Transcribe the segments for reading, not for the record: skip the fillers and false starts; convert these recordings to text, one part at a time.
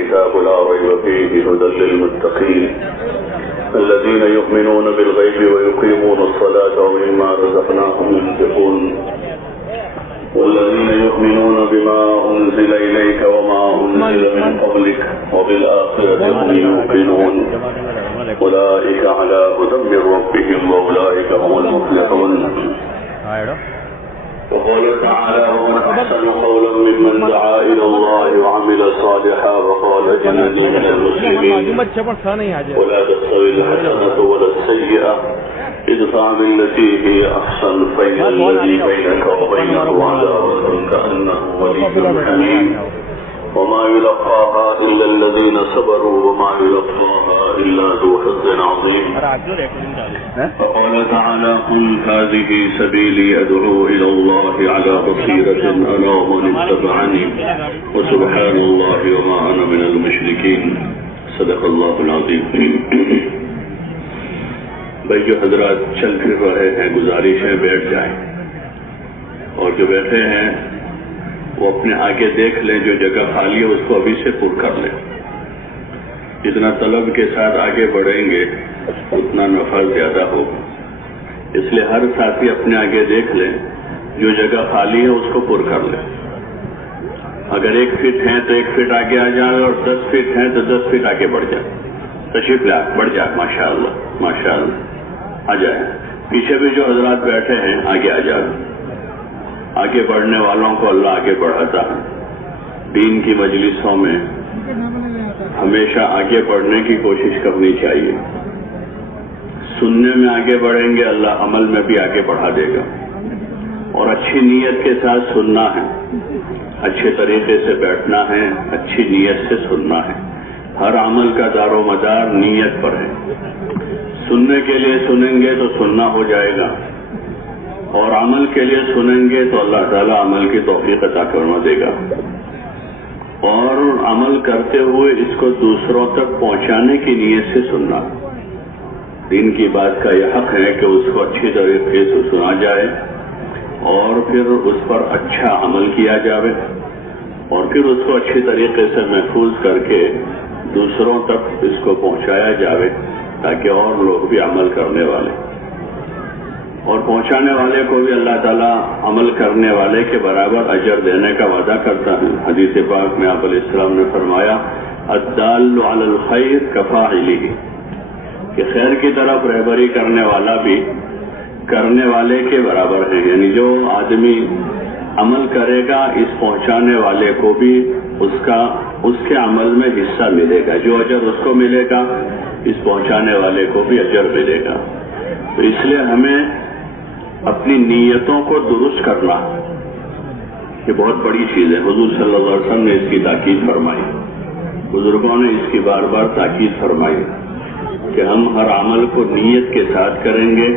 الكتاب لا ريب فيه هدى للمتقين الذين يؤمنون بالغيب ويقيمون الصلاة ومما رزقناهم ينفقون والذين يؤمنون بما أنزل إليك وما أنزل من قبلك وبالآخرة هم يوقنون أولئك على هدى من ربهم وأولئك هم المفلحون. وقال تعالى ومن أحسن قولا ممن دعا إلى الله وعمل صالحا وقال إنني من المسلمين ولا تستوي الحسنة ولا السيئة ادفع بالتي هي أحسن فإذا الذي بينك وبينه عداوة كأنه ولي حميم وما يلقاها إلا الذين صبروا وما يلقاها إلا ذو حظ عظيم. وقال تعالى قل هذه سبيلي أدعو إلى الله على بصيرة أنا ومن اتبعني وسبحان الله وما أنا من المشركين. صدق الله العظيم. بھائی جو حضرات چل پھر رہے ہیں گزارش ہے بیٹھ جائیں اور جو بیٹھے ہیں وہ اپنے آگے دیکھ لیں جو جگہ خالی ہے اس کو ابھی سے پر کر لیں. جتنا طلب کے ساتھ آگے بڑھیں گے اتنا نفع زیادہ ہوگا. اس لیے ہر ساتھی اپنے آگے دیکھ لیں جو جگہ خالی ہے اس کو پر کر لیں. اگر 1 فٹ ہیں تو 1 فٹ آگے آ جائیں اور 10 فٹ ہیں تو 10 فٹ آگے بڑھ جائیں. تشریف لے بڑھ جائے. ماشاءاللہ ماشاءاللہ آ جائیں. پیچھے بھی جو حضرات بیٹھے ہیں آگے آ جائیں. آگے بڑھنے والوں کو اللہ آگے بڑھاتا ہے. دین کی مجلسوں میں ہمیشہ آگے بڑھنے کی کوشش کرنی چاہیے. سننے میں آگے بڑھیں گے اللہ عمل میں بھی آگے بڑھا دے گا. اور اچھی نیت کے ساتھ سننا ہے, اچھے طریقے سے بیٹھنا ہے, اچھی نیت سے سننا ہے. ہر عمل کا دار و مدار نیت پر ہے. سننے کے لیے سنیں گے تو سننا ہو جائے گا اور عمل کے لیے سنیں گے تو اللہ تعالیٰ عمل کی توفیق عطا کرنا دے گا. اور عمل کرتے ہوئے اس کو دوسروں تک پہنچانے کی نیت سے سننا. دین کی بات کا یہ حق ہے کہ اس کو اچھی طریقے سے سنا جائے اور پھر اس پر اچھا عمل کیا جائے اور پھر اس کو اچھی طریقے سے محفوظ کر کے دوسروں تک اس کو پہنچایا جائے تاکہ اور لوگ بھی عمل کرنے والے اور پہنچانے والے کو بھی اللہ تعالیٰ عمل کرنے والے کے برابر اجر دینے کا وعدہ کرتا ہے. حدیث پاک میں آپ علیہ السلام نے فرمایا الدال علی الخیر کفاعلہ کہ خیر کی طرف رہبری کرنے والا بھی کرنے والے کے برابر ہے. یعنی جو آدمی عمل کرے گا اس پہنچانے والے کو بھی اس کے عمل میں حصہ ملے گا. جو اجر اس کو ملے گا اس پہنچانے والے کو بھی اجر ملے گا. تو اس لیے ہمیں اپنی نیتوں کو درست کرنا یہ بہت بڑی چیز ہے. حضور صلی اللہ علیہ وسلم نے اس کی تاکید فرمائی, بزرگوں نے اس کی بار بار تاکید فرمائی کہ ہم ہر عمل کو نیت کے ساتھ کریں گے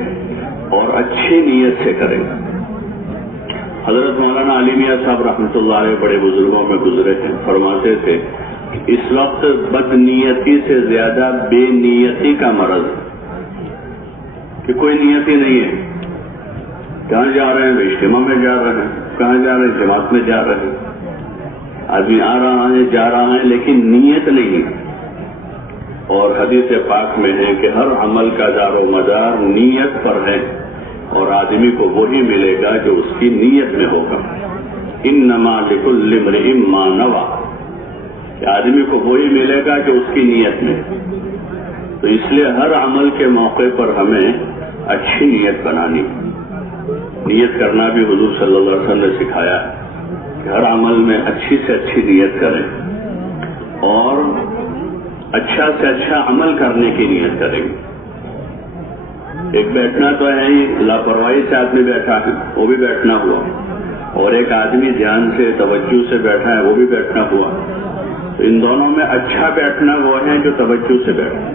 اور اچھی نیت سے کریں گے. حضرت مولانا علی میاں صاحب رحمۃ اللہ علیہ بڑے بزرگوں میں گزرے تھے, فرماتے تھے اس وقت بد نیتی سے زیادہ بے نیتی کا مرض کہ کوئی نیت ہی نہیں ہے. کہاں جا رہے ہیں, اجتماع میں جا رہے ہیں, کہاں جا رہے ہیں, جماعت میں جا رہے ہیں, آدمی آ رہا ہے جا رہا ہے لیکن نیت نہیں ہے. اور حدیث پاک میں ہے کہ ہر عمل کا دار و مدار نیت پر ہے اور آدمی کو وہی ملے گا جو اس کی نیت میں ہوگا. انما لکل امرئ ما نوى کہ آدمی کو وہی ملے گا جو اس کی نیت میں. تو اس لیے ہر عمل کے موقع پر ہمیں اچھی نیت بنانی. نیت کرنا بھی حضور صلی اللہ علیہ وسلم نے سکھایا کہ ہر عمل میں اچھی سے اچھی نیت کریں اور اچھا سے اچھا عمل کرنے کی نیت کریں گے. ایک بیٹھنا تو ہے ہی, لاپرواہی سے آدمی بیٹھا ہے وہ بھی بیٹھنا ہوا, اور ایک آدمی دھیان سے توجہ سے بیٹھا ہے وہ بھی بیٹھنا ہوا. تو ان دونوں میں اچھا بیٹھنا وہ ہے جو توجہ سے بیٹھا.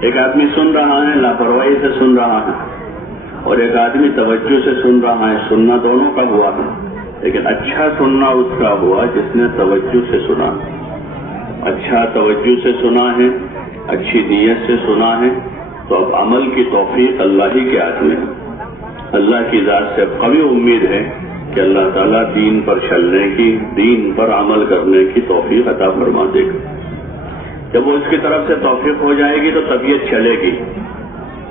ایک آدمی سن رہا ہے لاپرواہی سے سن رہا ہے اور ایک آدمی توجہ سے سن رہا ہے. سننا دونوں کا ہوا ہے لیکن اچھا سننا اس کا ہوا جس نے توجہ سے سنا, اچھا توجہ سے سنا ہے, اچھی نیت سے سنا ہے. تو اب عمل کی توفیق اللہ ہی کے ہاتھ میں ہے. اللہ کی ذات سے قوی امید ہے کہ اللہ تعالیٰ دین پر چلنے کی، دین پر عمل کرنے کی توفیق عطا فرما دے گا۔ جب وہ اس کی طرف سے توفیق ہو جائے گی تو طبیعت چلے گی،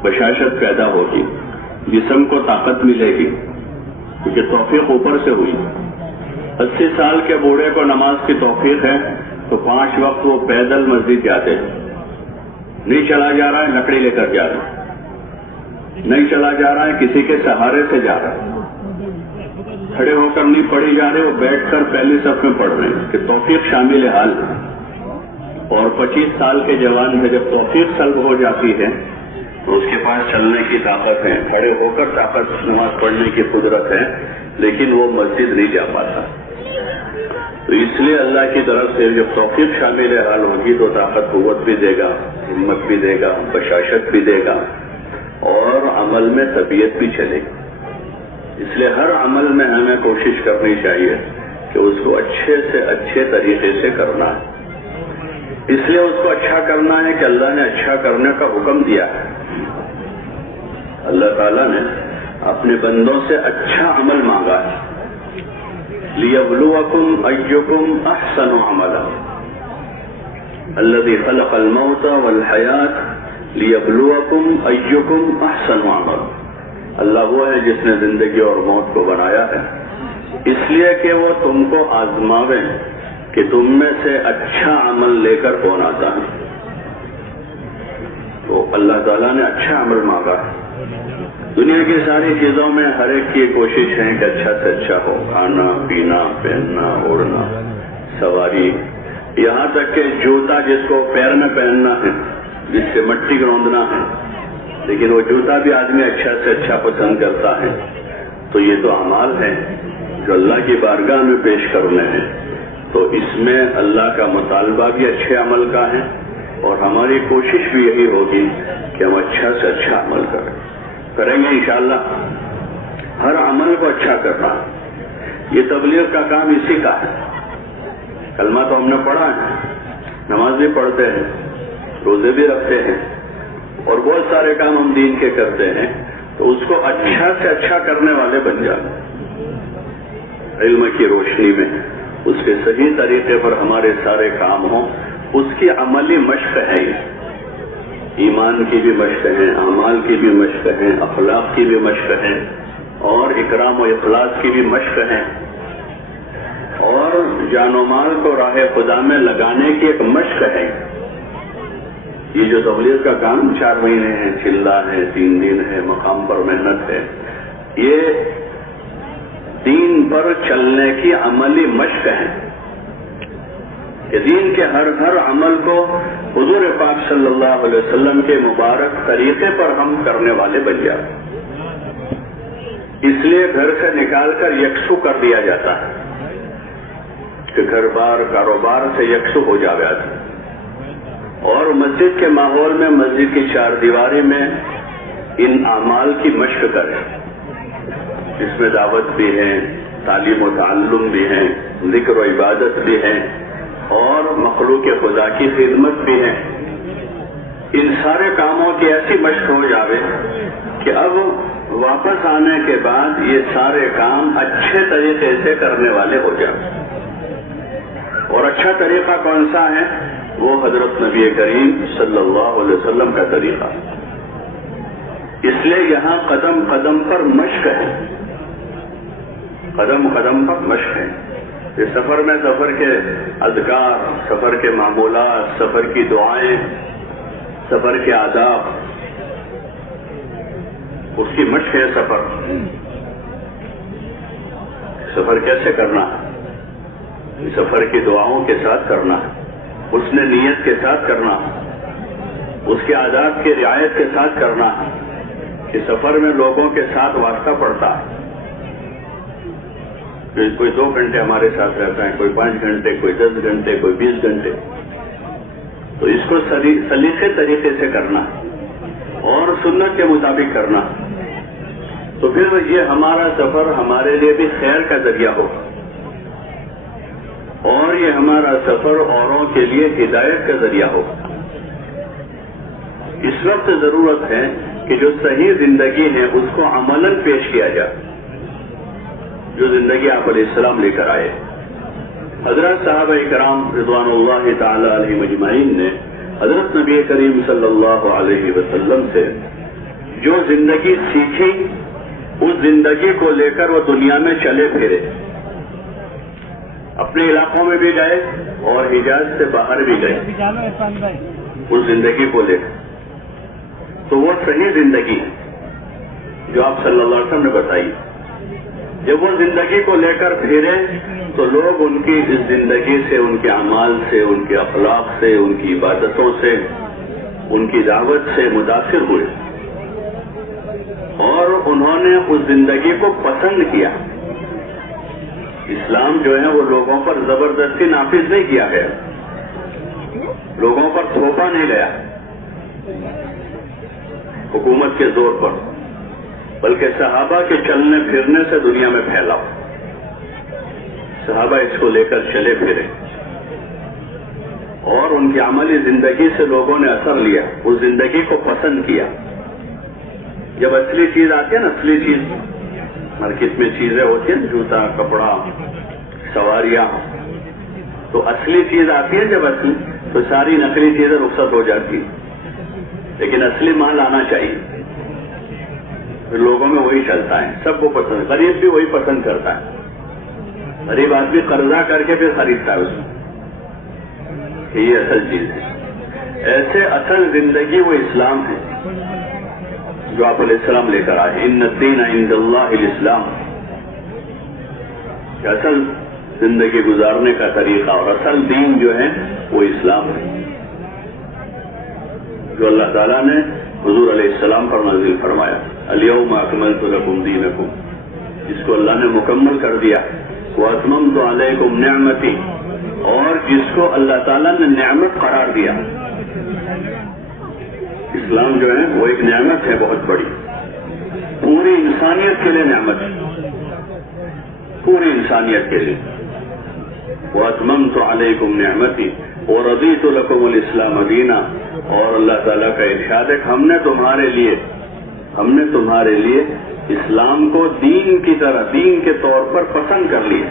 بشاشت پیدا ہوگی، جسم کو طاقت ملے گی، کیونکہ توفیق اوپر سے ہوئی۔ 80 سال کے بوڑھے کو نماز کی توفیق ہے تو 5 وقت وہ پیدل مسجد جاتے ہیں، نہیں چلا جا رہا ہے لکڑی لے کر جا رہا ہے، نہیں چلا جا رہا ہے کسی کے سہارے سے جا رہا ہے، کھڑے ہو کر نہیں پڑھی جا رہے، وہ بیٹھ کر پہلی صف میں پڑھ رہے ہیں کہ توفیق شامل حال ہے۔ اور 25 سال کے جوان میں جب توفیق سلب ہو جاتی ہے تو اس کے پاس چلنے کی طاقت ہے، کھڑے ہو کر طاقت نماز پڑھنے کی قدرت ہے، لیکن وہ مسجد نہیں جا پاتا۔ تو اس لیے اللہ کی طرف سے جب توفیق شامل حال ہوگی تو طاقت قوت بھی دے گا، ہمت بھی دے گا، بشاشت بھی دے گا، اور عمل میں طبیعت بھی چلے گی۔ اس لیے ہر عمل میں ہمیں کوشش کرنی چاہیے کہ اس کو اچھے سے اچھے طریقے سے کرنا ہے۔ اس لیے اس کو اچھا کرنا ہے کہ اللہ نے اچھا کرنے کا حکم دیا ہے۔ اللہ تعالیٰ نے اپنے بندوں سے اچھا عمل مانگا ہے، لِيَبْلُوَكُمْ أَيُّكُمْ أَحْسَنُ عَمَلًا الَّذِي خَلَقَ الْمَوْتَ وَالْحَيَاةَ لِيَبْلُوَكُمْ أَيُّكُمْ أَحْسَنُ عَمَلًا۔ اللہ وہ ہے جس نے زندگی اور موت کو بنایا ہے اس لیے کہ وہ تم کو آزماویں کہ تم میں سے اچھا عمل لے کر کون آتا ہے۔ تو اللہ تعالیٰ نے اچھا عمل مانگا ہے۔ دنیا کی ساری چیزوں میں ہر ایک کی کوشش ہے کہ اچھا سے اچھا ہو، کھانا پینا، پہننا اوڑھنا، سواری، یہاں تک کہ جوتا جس کو پیر میں پہننا ہے، جس سے مٹی گروندنا ہے، لیکن وہ جوتا بھی آدمی اچھا سے اچھا پسند کرتا ہے۔ تو یہ تو اعمال ہیں جو اللہ کی بارگاہ میں پیش کرنے ہیں، تو اس میں اللہ کا مطالبہ بھی اچھے عمل کا ہے، اور ہماری کوشش بھی یہی ہوگی کہ ہم اچھا سے اچھا عمل کریں گے انشاءاللہ۔ ہر عمل کو اچھا کرنا، یہ تبلیغ کا کام اسی کا ہے۔ کلمہ تو ہم نے پڑھا ہے، نماز بھی پڑھتے ہیں، روزے بھی رکھتے ہیں، اور بہت سارے کام ہم دین کے کرتے ہیں، تو اس کو اچھا سے اچھا کرنے والے بن جائیں۔ علم کی روشنی میں اس کے صحیح طریقے پر ہمارے سارے کام ہوں، اس کی عملی مشق ہے۔ ایمان کی بھی مشق ہے، اعمال کی بھی مشق ہے، اخلاق کی بھی مشق ہے، اور اکرام و اخلاص کی بھی مشق ہے، اور جان و مال کو راہ خدا میں لگانے کی ایک مشق ہے۔ یہ جو تبلیغ کا کام 4 مہینے ہے، چلہ ہے، 3 دن ہے، مقام پر محنت ہے، یہ دین پر چلنے کی عملی مشق ہے کہ دین کے ہر عمل کو حضور پاک صلی اللہ علیہ وسلم کے مبارک طریقے پر ہم کرنے والے بن جائیں۔ اس لیے گھر سے نکال کر یکسو کر دیا جاتا ہے کہ گھر بار کاروبار سے یکسو ہو جائے، اور مسجد کے ماحول میں، مسجد کی 4 دیواری میں ان اعمال کی مشق کریں۔ اس میں دعوت بھی ہے، تعلیم و تعلم بھی ہے، ذکر و عبادت بھی ہے، اور مخلوق خدا کی خدمت بھی ہے۔ ان سارے کاموں کی ایسی مشق ہو جاوے کہ اب واپس آنے کے بعد یہ سارے کام اچھے طریقے سے کرنے والے ہو جائیں۔ اور اچھا طریقہ کون سا ہے؟ وہ حضرت نبی کریم صلی اللہ علیہ وسلم کا طریقہ۔ اس لیے یہاں قدم قدم پر مشق ہے، قدم قدم پر مشق ہے۔ اس سفر میں سفر کے اذکار، سفر کے معمولات، سفر کی دعائیں، سفر کے آداب، اس کی مشق ہے سفر۔ سفر کیسے کرنا ہے؟ سفر کی دعاؤں کے ساتھ کرنا ہے، حسن نیت کے ساتھ کرنا ہے، اس کے آداب کی رعایت کے ساتھ کرنا ہے کہ سفر میں لوگوں کے ساتھ واسطہ پڑتا ہے۔ کوئی 2 گھنٹے ہمارے ساتھ رہتا ہے، کوئی 5 گھنٹے، کوئی 10 گھنٹے، کوئی 20 گھنٹے۔ تو اس کو سلیقے طریقے سے کرنا اور سنت کے مطابق کرنا، تو پھر یہ ہمارا سفر ہمارے لیے بھی خیر کا ذریعہ ہو، اور یہ ہمارا سفر اوروں کے لیے ہدایت کا ذریعہ ہو۔ اس وقت ضرورت ہے کہ جو صحیح زندگی ہے اس کو عملاً پیش کیا جائے، جو زندگی آپ علیہ السلام لے کر آئے. حضرت صحابہ کرام رضوان اللہ تعالی علیہ مجمعین نے حضرت نبی کریم صلی اللہ علیہ وسلم سے جو زندگی سیکھی اس زندگی کو لے کر وہ دنیا میں چلے پھرے، اپنے علاقوں میں بھی گئے اور حجاز سے باہر بھی گئے اس زندگی کو لے کر. تو وہ صحیح زندگی جو آپ صلی اللہ علیہ وسلم نے بتائی. جب وہ زندگی کو لے کر پھرے تو لوگ ان کی اس زندگی سے، ان کے اعمال سے، ان کے اخلاق سے، ان کی عبادتوں سے، ان کی دعوت سے متاثر ہوئے اور انہوں نے اس زندگی کو پسند کیا. اسلام جو ہے وہ لوگوں پر زبردستی نافذ نہیں کیا گیا، لوگوں پر تھوپا نہیں گیا حکومت کے زور پر، بلکہ صحابہ کے چلنے پھرنے سے دنیا میں پھیلا. صحابہ اس کو لے کر چلے پھرے اور ان کی عملی زندگی سے لوگوں نے اثر لیا، اس زندگی کو پسند کیا. جب اصلی چیز آتی ہے نا، اصلی چیز مارکیٹ میں چیزیں ہوتی ہیں، جوتا، کپڑا، سواریاں، تو اصلی چیز آتی ہے جب اصلی، تو ساری نقلی چیزیں رخصت ہو جاتی. لیکن اصلی مال آنا چاہیے. لوگوں میں وہی چلتا ہے، سب کو پسند، غریب بھی وہی پسند کرتا ہے. غریب آدمی قرضہ کر کے پھر خریدتا ہے اس میں، یہ اصل چیز ہے. ایسے اصل زندگی وہ اسلام ہے جو آپ علیہ السلام لے کر آئے. ان الدین عند اللہ الاسلام. اصل زندگی گزارنے کا طریقہ اور اصل دین جو ہے وہ اسلام ہے، جو اللہ تعالیٰ نے حضور علیہ السلام پر نازل فرمایا. الیوم اکملت لکم دینکم، جس کو اللہ نے مکمل کر دیا. واتممت علیکم نعمتی، اور جس کو اللہ تعالیٰ نے نعمت قرار دیا. اسلام جو ہے وہ ایک نعمت ہے بہت بڑی، پوری انسانیت کے لیے نعمت ہے، پوری انسانیت کے لیے. واتممت علیکم نعمتی ورضیت لکم الاسلام دینا. اور اللہ تعالیٰ کا ارشاد ہے کہ ہم نے تمہارے لیے اسلام کو دین کی طرح، دین کے طور پر پسند کر لیا.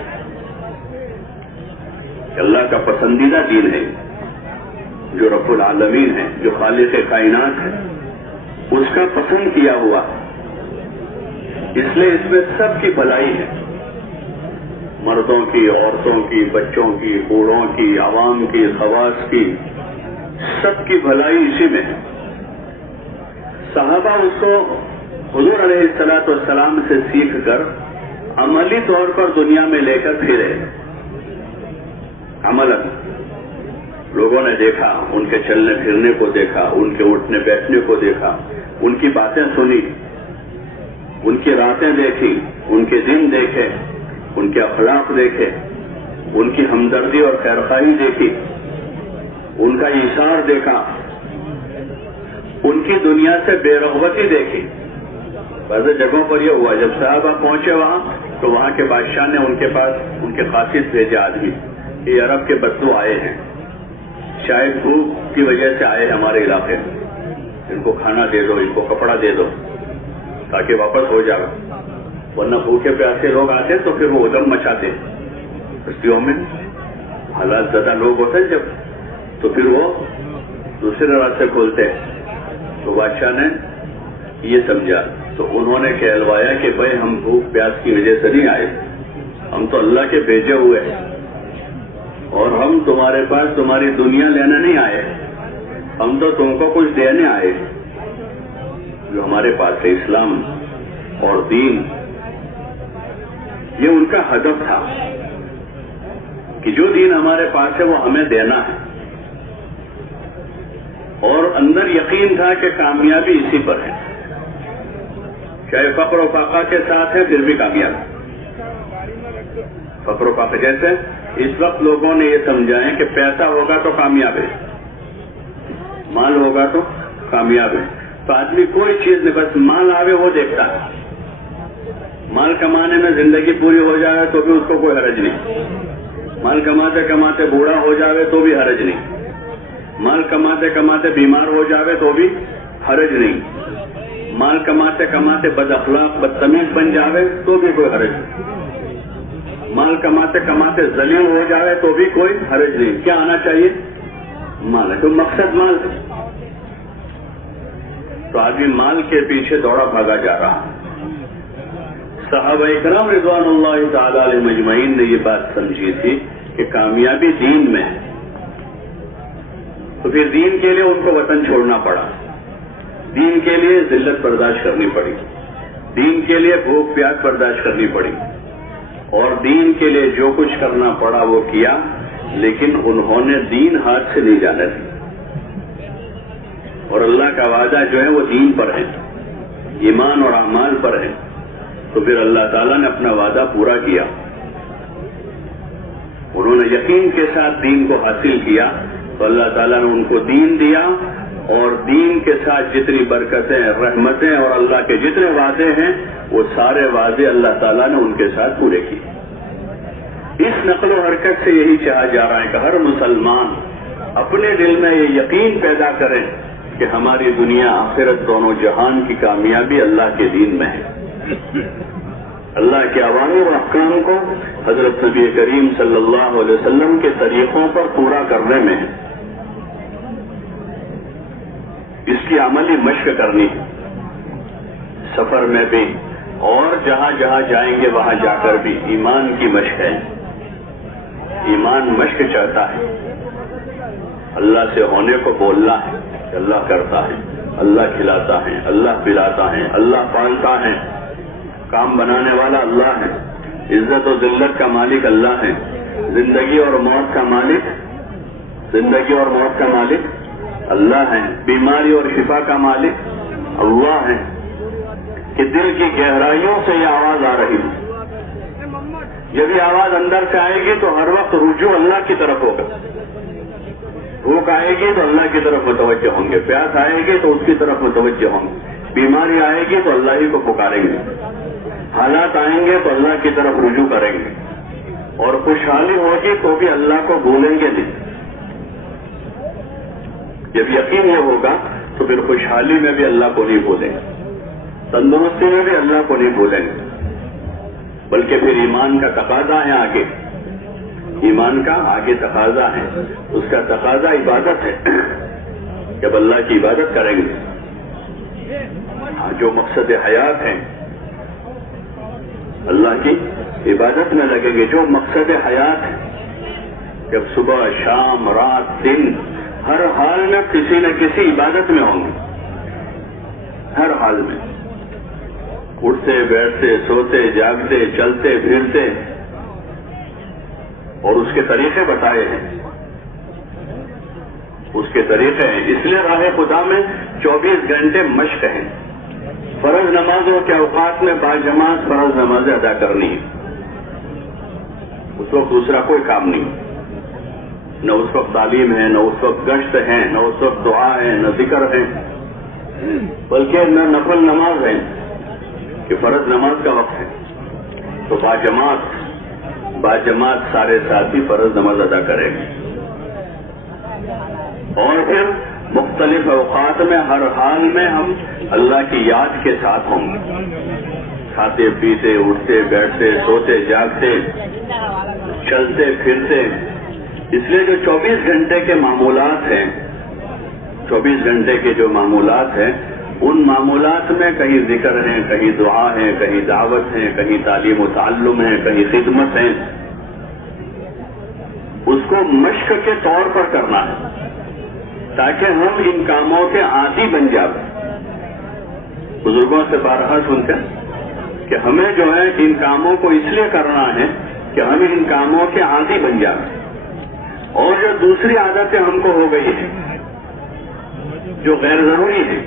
اللہ کا پسندیدہ دین ہے، جو رب العالمین ہے، جو خالق کائنات ہے، اس کا پسند کیا ہوا. اس لیے اس میں سب کی بھلائی ہے، مردوں کی، عورتوں کی، بچوں کی، بوڑھوں کی، عوام کی، خواص کی، سب کی بھلائی اسی میں ہے. صحابہ اس کو حضور علیہ السلام سے سیکھ کر عملی طور پر دنیا میں لے کر پھرے. عملاً لوگوں نے دیکھا، ان کے چلنے پھرنے کو دیکھا، ان کے اٹھنے بیٹھنے کو دیکھا، ان کی باتیں سنی، ان کی راتیں دیکھی، ان کے دن دیکھے، ان کے اخلاق دیکھے، ان کی ہمدردی اور خیرخواہی دیکھی، ان کا ایثار دیکھا، ان کی دنیا سے بے رغبتی دیکھی. بعض جگہوں پر یہ ہوا، جب صحابہ پہنچے وہاں تو وہاں کے بادشاہ نے ان کے پاس ان کے قاصد بھیجے آدمی کہ یہ عرب کے بدو آئے ہیں، شاید بھوک کی وجہ سے آئے ہمارے علاقے میں، ان کو کھانا دے دو، ان کو کپڑا دے دو تاکہ واپس ہو جائے. ورنہ بھوکے پیاسے لوگ آتے تو پھر وہ ادھم مچاتے. بستیوں میں حالات زیادہ لوگ ہوتے جب، تو پھر وہ دوسرے راستے کھولتے. تو بادشاہ نے یہ سمجھا تو انہوں نے کہلوایا کہ بھائی ہم بھوک پیاس کی وجہ سے نہیں آئے، ہم تو اللہ کے بھیجے ہوئے ہیں، اور ہم تمہارے پاس تمہاری دنیا لینے نہیں آئے، ہم تو تم کو کچھ دینے آئے. جو ہمارے پاس ہے اسلام اور دین، یہ ان کا ہدف تھا کہ جو دین ہمارے پاس ہے وہ ہمیں دینا ہے. اور اندر یقین تھا کہ کامیابی اسی پر ہے، چاہے فقر و فاقہ کے ساتھ ہے پھر بھی کامیاب. فقر و فاقہ جیسے اس وقت لوگوں نے یہ سمجھا ہے کہ پیسہ ہوگا تو کامیاب ہے، مال ہوگا تو کامیاب ہے. تو آدمی کوئی چیز نہیں، بس مال آوے وہ دیکھتا ہے. مال کمانے میں زندگی پوری ہو جائے تو بھی اس کو کوئی حرج نہیں، مال کماتے کماتے بوڑھا ہو جائے تو بھی حرج نہیں، مال کماتے کماتے بیمار ہو جائے تو بھی حرج نہیں، مال کماتے کماتے بد اخلاق بدتمیز بن جاوے تو بھی کوئی حرج نہیں. مال کماتے کماتے ذلیل ہو جائے تو بھی کوئی حرج نہیں. کیا آنا چاہیے؟ مال ہے. تو مقصد مال ہے. تو آدمی مال کے پیچھے دوڑا بھاگا جا رہا. صحابہ کرام رضوان اللہ تعالی علیہ مجمعین نے یہ بات سمجھی تھی کہ کامیابی دین میں ہے. تو پھر دین کے لیے ان کو وطن چھوڑنا پڑا, دین کے لیے ذلت برداشت کرنی پڑی, دین کے لیے بھوک پیاس برداشت کرنی پڑی, اور دین کے لیے جو کچھ کرنا پڑا وہ کیا, لیکن انہوں نے دین ہاتھ سے نہیں جانا تھی. اور اللہ کا وعدہ جو ہے وہ دین پر ہے, ایمان اور اعمال پر ہے. تو پھر اللہ تعالیٰ نے اپنا وعدہ پورا کیا. انہوں نے یقین کے ساتھ دین کو حاصل کیا تو اللہ تعالیٰ نے ان کو دین دیا, اور دین کے ساتھ جتنی برکتیں, رحمتیں اور اللہ کے جتنے وعدے ہیں وہ سارے وعدے اللہ تعالیٰ نے ان کے ساتھ پورے کیے. اس نقل و حرکت سے یہی چاہا جا رہا ہے کہ ہر مسلمان اپنے دل میں یہ یقین پیدا کریں کہ ہماری دنیا آخرت دونوں جہان کی کامیابی اللہ کے دین میں ہے. اللہ کے عوامر و احکام کو حضرت نبی کریم صلی اللہ علیہ وسلم کے طریقوں پر پورا کرنے میں ہے. اس کی عملی مشق کرنی ہے, سفر میں بھی اور جہاں جہاں جائیں گے وہاں جا کر بھی. ایمان کی مشق ہے, ایمان مشق چاہتا ہے. اللہ سے ہونے کو بولنا ہے کہ اللہ کرتا ہے, اللہ کھلاتا ہے, اللہ پلاتا ہے, اللہ پالتا ہے, کام بنانے والا اللہ ہے, عزت و ذلت کا مالک اللہ ہے, زندگی اور موت کا مالک, زندگی اور موت کا مالک اللہ ہے, بیماری اور شفا کا مالک اللہ ہے. کہ دل کی گہرائیوں سے یہ آواز آ رہی ہے. جب یہ آواز اندر سے آئے گی تو ہر وقت رجوع اللہ کی طرف ہوگا. بھوک آئے گی تو اللہ کی طرف متوجہ ہوں گے, پیاس آئے گی تو اس کی طرف متوجہ ہوں گے, بیماری آئے گی تو اللہ ہی کو پکاریں گے, حالات آئیں گے تو اللہ کی طرف رجوع کریں گے, اور خوشحالی ہوگی تو بھی اللہ کو بھولیں گے نہیں. جب یقین یہ ہوگا تو پھر خوشحالی میں بھی اللہ کو نہیں بھولیں گے, تندرستی میں بھی اللہ کو نہیں بھولیں گے, بلکہ پھر ایمان کا تقاضا ہے آگے, ایمان کا آگے تقاضا ہے. اس کا تقاضا عبادت ہے. جب اللہ کی عبادت کریں گے, جو مقصد حیات ہے اللہ کی عبادت میں لگیں گے. جو مقصد حیات ہے, جب صبح شام رات دن ہر حال میں کسی نہ کسی عبادت میں ہوں گے, ہر حال میں اٹھتے بیٹھتے سوتے جاگتے چلتے پھرتے, اور اس کے طریقے بتائے ہیں, اس کے طریقے ہیں. اس لیے راہ خدا میں 24 گھنٹے مشق ہیں. فرض نمازوں کے اوقات میں باجماعت فرض نمازیں ادا کرنی ہے. اس وقت دوسرا کوئی کام نہیں, نہ اس وقت تعلیم ہے, نہ اس وقت گشت ہے, نہ اس وقت دعا ہے, نہ ذکر ہے, بلکہ نہ نفل نماز ہے کہ فرض نماز کا وقت ہے. تو باجماعت سارے ساتھی فرض نماز ادا کریں گے, اور پھر مختلف اوقات میں ہر حال میں ہم اللہ کی یاد کے ساتھ ہوں گے, کھاتے پیتے اٹھتے بیٹھتے سوتے جاگتے چلتے پھرتے. اس لیے جو 24 گھنٹے کے معمولات ہیں, 24 گھنٹے کے جو معمولات ہیں, ان معمولات میں کہیں ذکر ہے, کہیں دعا ہے, کہیں دعوت ہے, کہیں تعلیم و تعلم ہے, کہیں خدمت ہے. اس کو مشق کے طور پر کرنا ہے تاکہ ہم ان کاموں کے عادی بن جائیں. بزرگوں سے بارہا سنتے کہ ہمیں جو ہے ان کاموں کو اس لیے کرنا ہے کہ ہم ان کاموں کے عادی بن جائیں, اور جو دوسری عادتیں ہم کو ہو گئی ہیں جو غیر ضروری ہیں,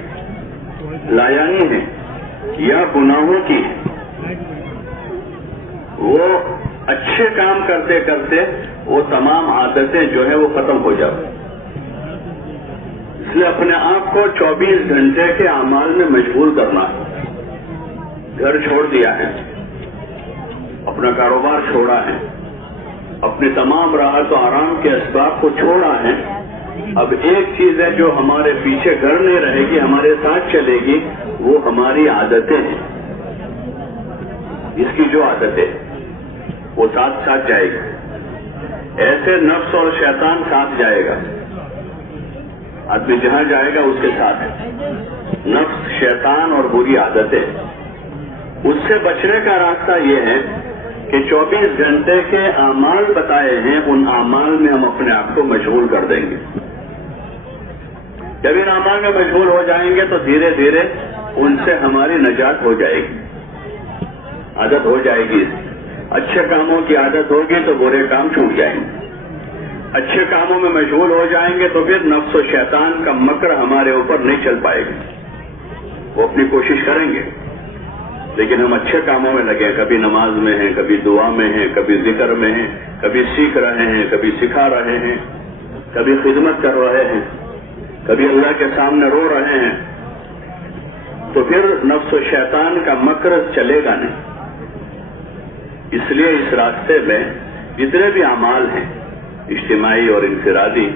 لایانی ہیں یا گناہوں کی ہیں, وہ اچھے کام کرتے کرتے وہ تمام عادتیں جو ہے وہ ختم ہو جائیں. اس لیے اپنے آپ کو 24 گھنٹے کے اعمال میں مشغول کرنا ہے. گھر چھوڑ دیا ہے, اپنا کاروبار چھوڑا ہے, اپنے تمام راحت و آرام کے اسباب کو چھوڑا ہے. اب ایک چیز ہے جو ہمارے پیچھے گھر نہیں رہے گی, ہمارے ساتھ چلے گی, وہ ہماری عادتیں ہیں. اس کی جو عادتیں وہ ساتھ ساتھ جائے گی. ایسے نفس اور شیطان ساتھ جائے گا. آدمی جہاں جائے گا اس کے ساتھ ہے. نفس، شیطان اور بری عادتیں. اس سے بچنے کا راستہ یہ ہے کہ 24 گھنٹے کے اعمال بتائے ہیں، ان اعمال میں ہم اپنے آپ کو مشغول کر دیں گے. جب ان اعمال میں مشغول ہو جائیں گے تو دھیرے دھیرے ان سے ہماری نجات ہو جائے گی، عادت ہو جائے گی. اچھے کاموں کی عادت ہوگی تو برے کام چھوٹ جائیں گے. اچھے کاموں میں مشغول ہو جائیں گے تو پھر نفس و شیطان کا مکر ہمارے اوپر نہیں چل پائے گا. وہ اپنی کوشش کریں گے لیکن ہم اچھے کاموں میں لگے. کبھی نماز میں ہیں، کبھی دعا میں ہیں، کبھی ذکر میں ہیں، کبھی سیکھ رہے ہیں، کبھی سکھا رہے ہیں، کبھی خدمت کر رہے ہیں، کبھی اللہ کے سامنے رو رہے ہیں، تو پھر نفس و شیطان کا مکر چلے گا نہیں. اس لیے اس راستے میں جتنے بھی اعمال ہیں اجتماعی اور انفرادی،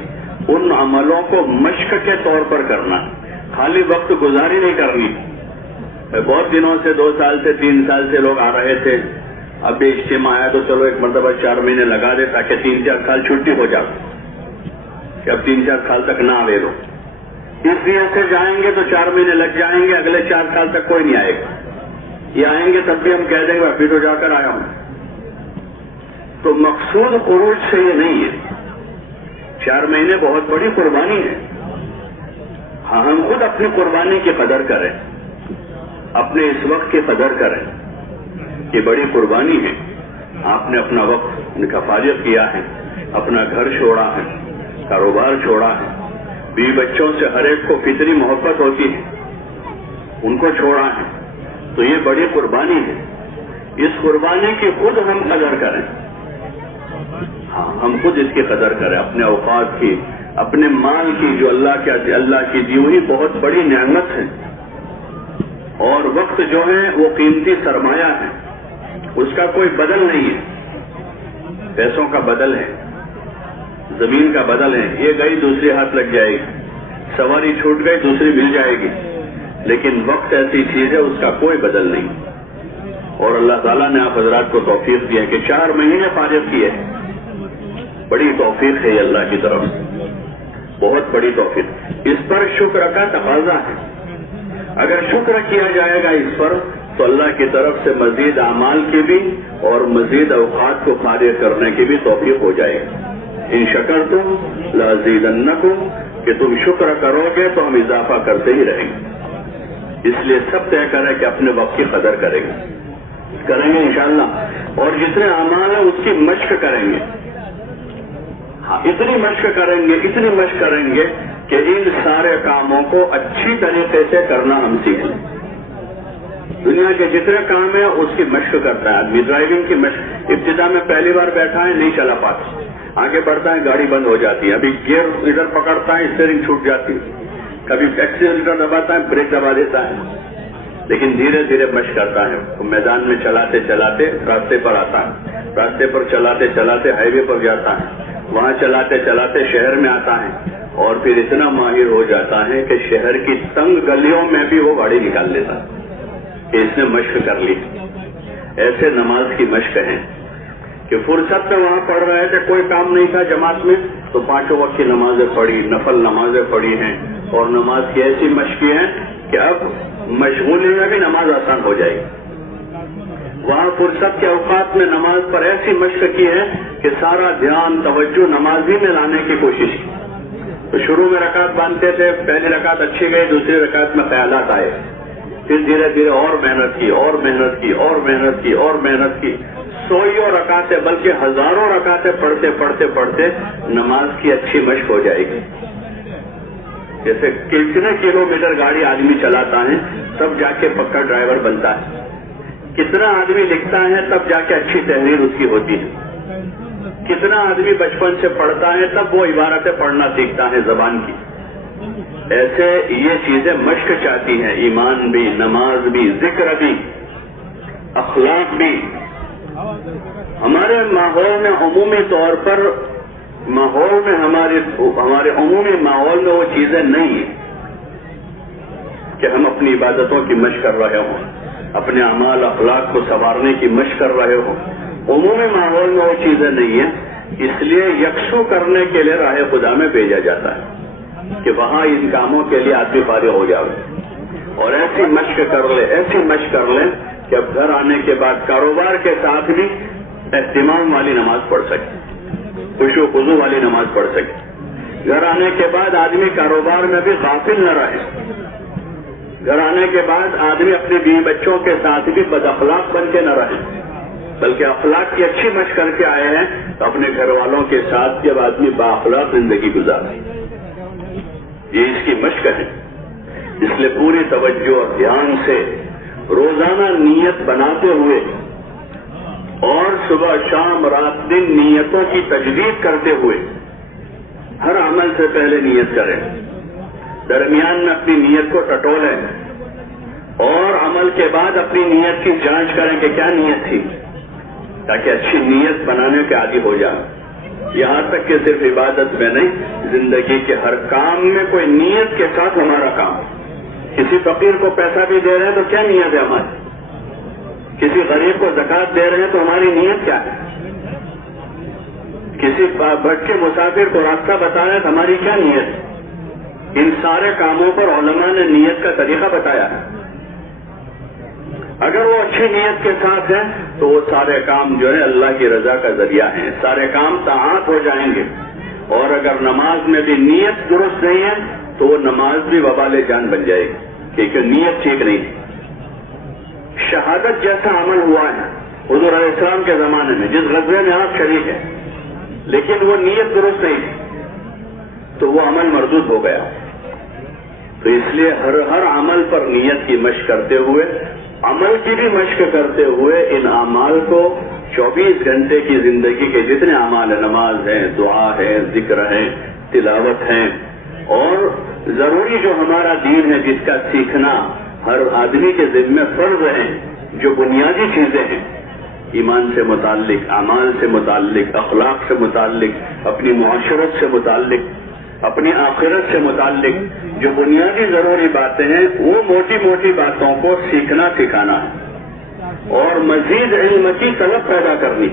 ان عملوں کو مشق کے طور پر کرنا، خالی وقت گزاری نہیں کرنی. بہت دنوں سے 2 سال سے 3 سال سے لوگ آ رہے تھے، اب بھی اجتماع آیا تو چلو ایک مرتبہ 4 مہینے لگا دے تاکہ 3-4 سال چھٹی ہو جائے کہ اب 3-4 سال تک نہ آوے لو. اس لیے سے جائیں گے تو 4 مہینے لگ جائیں گے، اگلے 4 سال تک کوئی نہیں آئے گا. یہ آئیں گے تب بھی ہم کہہ دیں گے ابھی تو جا کر آیا ہوں. تو مقصود خروج سے یہ نہیں ہے. 4 مہینے بہت بڑی قربانی ہے. ہاں، ہم خود اپنی قربانی کی قدر کریں، اپنے اس وقت کی قدر کریں. یہ بڑی قربانی ہے. آپ نے اپنا وقت ان کا فارغ کیا ہے، اپنا گھر چھوڑا ہے، کاروبار چھوڑا ہے، بیوی بچوں سے ہر ایک کو فطری محبت ہوتی ہے، ان کو چھوڑا ہے. تو یہ بڑی قربانی ہے. اس قربانی کی خود ہم قدر کریں. ہاں، ہم خود اس کی قدر کریں، اپنے اوقات کی، اپنے مال کی، جو اللہ کی دی ہوئی بہت بڑی نعمت ہے. اور وقت جو ہے وہ قیمتی سرمایہ ہے، اس کا کوئی بدل نہیں ہے. پیسوں کا بدل ہے، زمین کا بدل ہے. یہ گئی دوسری ہاتھ لگ جائے گی، سواری چھوٹ گئی دوسری مل جائے گی، لیکن وقت ایسی چیز ہے اس کا کوئی بدل نہیں. اور اللہ تعالیٰ نے آپ حضرات کو توفیق دی ہے کہ 4 مہینے فارغ کیے. بڑی توفیق ہے اللہ کی طرف، بہت بڑی توفیق. اس پر شکر کا تقاضا ہے. اگر شکر کیا جائے گا اس پر تو اللہ کی طرف سے مزید اعمال کی بھی اور مزید اوقات کو فارغ کرنے کی بھی توفیق ہو جائے گی. ان شکرتم لازیدنکم، کہ تم شکر کرو گے تو ہم اضافہ کرتے ہی رہیں گے. اس لیے سب طے کریں کہ اپنے وقت کی قدر کریں گے انشاءاللہ. اور جتنے اعمال ہیں اس کی مشق کریں گے. ہاں، اتنی مشق کریں گے کہ ان سارے کاموں کو اچھی طریقے سے کرنا ہم سیکھ لیں. دنیا کے جتنے کام ہیں اس کی مشق کرتا ہے آدمی. ڈرائیونگ کی مشق، ابتدا میں پہلی بار بیٹھا ہے نہیں چلا پاتا، آگے بڑھتا ہے گاڑی بند ہو جاتی ہے، ابھی گیئر ادھر پکڑتا ہے اسٹیئرنگ چھوٹ جاتی ہے، کبھی ایکسیلریٹر دباتا ہے بریک دبا دیتا ہے، لیکن دھیرے دھیرے مشق کرتا ہے. میدان میں چلاتے چلاتے راستے پر آتا ہے، راستے پر چلاتے چلاتے ہائی وے پر جاتا ہے، وہاں چلاتے چلاتے شہر میں آتا ہے، اور پھر اتنا ماہر ہو جاتا ہے کہ شہر کی تنگ گلیوں میں بھی وہ گاڑی نکال لیتا ہے کہ اس نے مشق کر لی. ایسے نماز کی مشق ہے کہ فرصت میں وہاں پڑھ رہے تھے، کوئی کام نہیں تھا جماعت میں تو 5 وقت کی نمازیں پڑھی، نفل نمازیں پڑھی ہیں، اور نماز کی ایسی مشق کی ہے کہ اب مشغولی میں بھی نماز آسان ہو جائے گی. وہاں فرصت کے اوقات میں نماز پر ایسی مشق کی ہے کہ سارا دھیان توجہ نماز ہی میں لانے کی کوشش کی. تو شروع میں رکعت باندھتے تھے، پہلی رکعت اچھی گئی، دوسری رکعت میں خیالات آئے، پھر دھیرے دھیرے اور محنت کی اور محنت کی اور محنت کی اور محنت کی. سوئیوں رکعتیں بلکہ ہزاروں رکعتیں پڑھتے پڑھتے پڑھتے نماز کی اچھی مشق ہو جائے گی. جیسے کتنے کلومیٹر گاڑی آدمی چلاتا ہے تب جا کے پکا ڈرائیور بنتا ہے، کتنا آدمی لکھتا ہے تب جا کے اچھی تحریر اس کی ہوتی ہے، کتنا آدمی بچپن سے پڑھتا ہے تب وہ عبارتیں پڑھنا سیکھتا ہے زبان کی. ایسے یہ چیزیں مشق چاہتی ہیں، ایمان بھی، نماز بھی، ذکر بھی، اخلاق بھی. ہمارے ماحول میں عمومی طور پر ہمارے عمومی ماحول میں وہ چیزیں نہیں ہیں کہ ہم اپنی عبادتوں کی مشق کر رہے ہوں، اپنے اعمال اخلاق کو سنوارنے کی مشق کر رہے ہوں. عمومی ماحول میں وہ چیزیں نہیں ہیں، اس لیے یکسو کرنے کے لیے راہ خدا میں بھیجا جاتا ہے کہ وہاں ان کاموں کے لیے آدمی فارغ ہو جائے اور ایسی مشق کر لے، ایسی مشق کر لے کہ اب گھر آنے کے بعد کاروبار کے ساتھ بھی اہتمام والی نماز پڑھ سکے، خشوع و خضوع والی نماز پڑھ سکے۔ گھر آنے کے بعد آدمی کاروبار میں بھی غافل نہ رہے، گھر آنے کے بعد آدمی اپنے بیوی بچوں کے ساتھ بھی بد اخلاق بن کے نہ رہے، بلکہ اخلاق کی اچھی مشق کر کے آئے ہیں تو اپنے گھر والوں کے ساتھ جب آدمی بااخلاق زندگی گزارے، یہ اس کی مشق ہے۔ اس لیے پوری توجہ اور دھیان سے روزانہ نیت بناتے ہوئے اور صبح شام رات دن نیتوں کی تجدید کرتے ہوئے ہر عمل سے پہلے نیت کریں، درمیان میں اپنی نیت کو ٹٹولیں اور عمل کے بعد اپنی نیت کی جانچ کریں کہ کیا نیت تھی، تاکہ اچھی نیت بنانے کے عادی ہو جائیں۔ یہاں تک کہ صرف عبادت میں نہیں، زندگی کے ہر کام میں کوئی نیت کے ساتھ ہمارا کام۔ کسی فقیر کو پیسہ بھی دے رہے ہیں تو کیا نیت ہے ہماری؟ کسی غریب کو زکوٰۃ دے رہے ہیں تو ہماری نیت کیا ہے؟ کسی بھٹکے مسافر کو راستہ بتا رہے ہیں تو ہماری کیا نیت ہے؟ ان سارے کاموں پر علماء نے نیت کا طریقہ بتایا ہے۔ اگر وہ اچھی نیت کے ساتھ ہیں تو وہ سارے کام جو ہے اللہ کی رضا کا ذریعہ ہیں، سارے کام طاعت ہو جائیں گے۔ اور اگر نماز میں بھی نیت درست نہیں ہے تو وہ نماز بھی وبال جان بن جائے گی، کیونکہ نیت ٹھیک نہیں ہے۔ شہادت جیسا عمل ہوا ہے حضور علیہ السلام کے زمانے میں، جس غزوے میں آپ شریک ہیں، لیکن وہ نیت درست نہیں تھی تو وہ عمل مردود ہو گیا۔ تو اس لیے ہر عمل پر نیت کی مشق کرتے ہوئے، عمل کی بھی مشق کرتے ہوئے ان اعمال کو 24 گھنٹے کی زندگی کے جتنے اعمال ہیں، نماز ہے، دعا ہے، ذکر ہے، تلاوت ہے، اور ضروری جو ہمارا دین ہے جس کا سیکھنا ہر آدمی کے ذمہ فرض ہے، جو بنیادی چیزیں ہیں ایمان سے متعلق، اعمال سے متعلق، اخلاق سے متعلق، اپنی معاشرت سے متعلق، اپنی آخرت سے متعلق جو بنیادی ضروری باتیں ہیں، وہ موٹی موٹی باتوں کو سیکھنا سکھانا ہے اور مزید علم کی طلب پیدا کرنی۔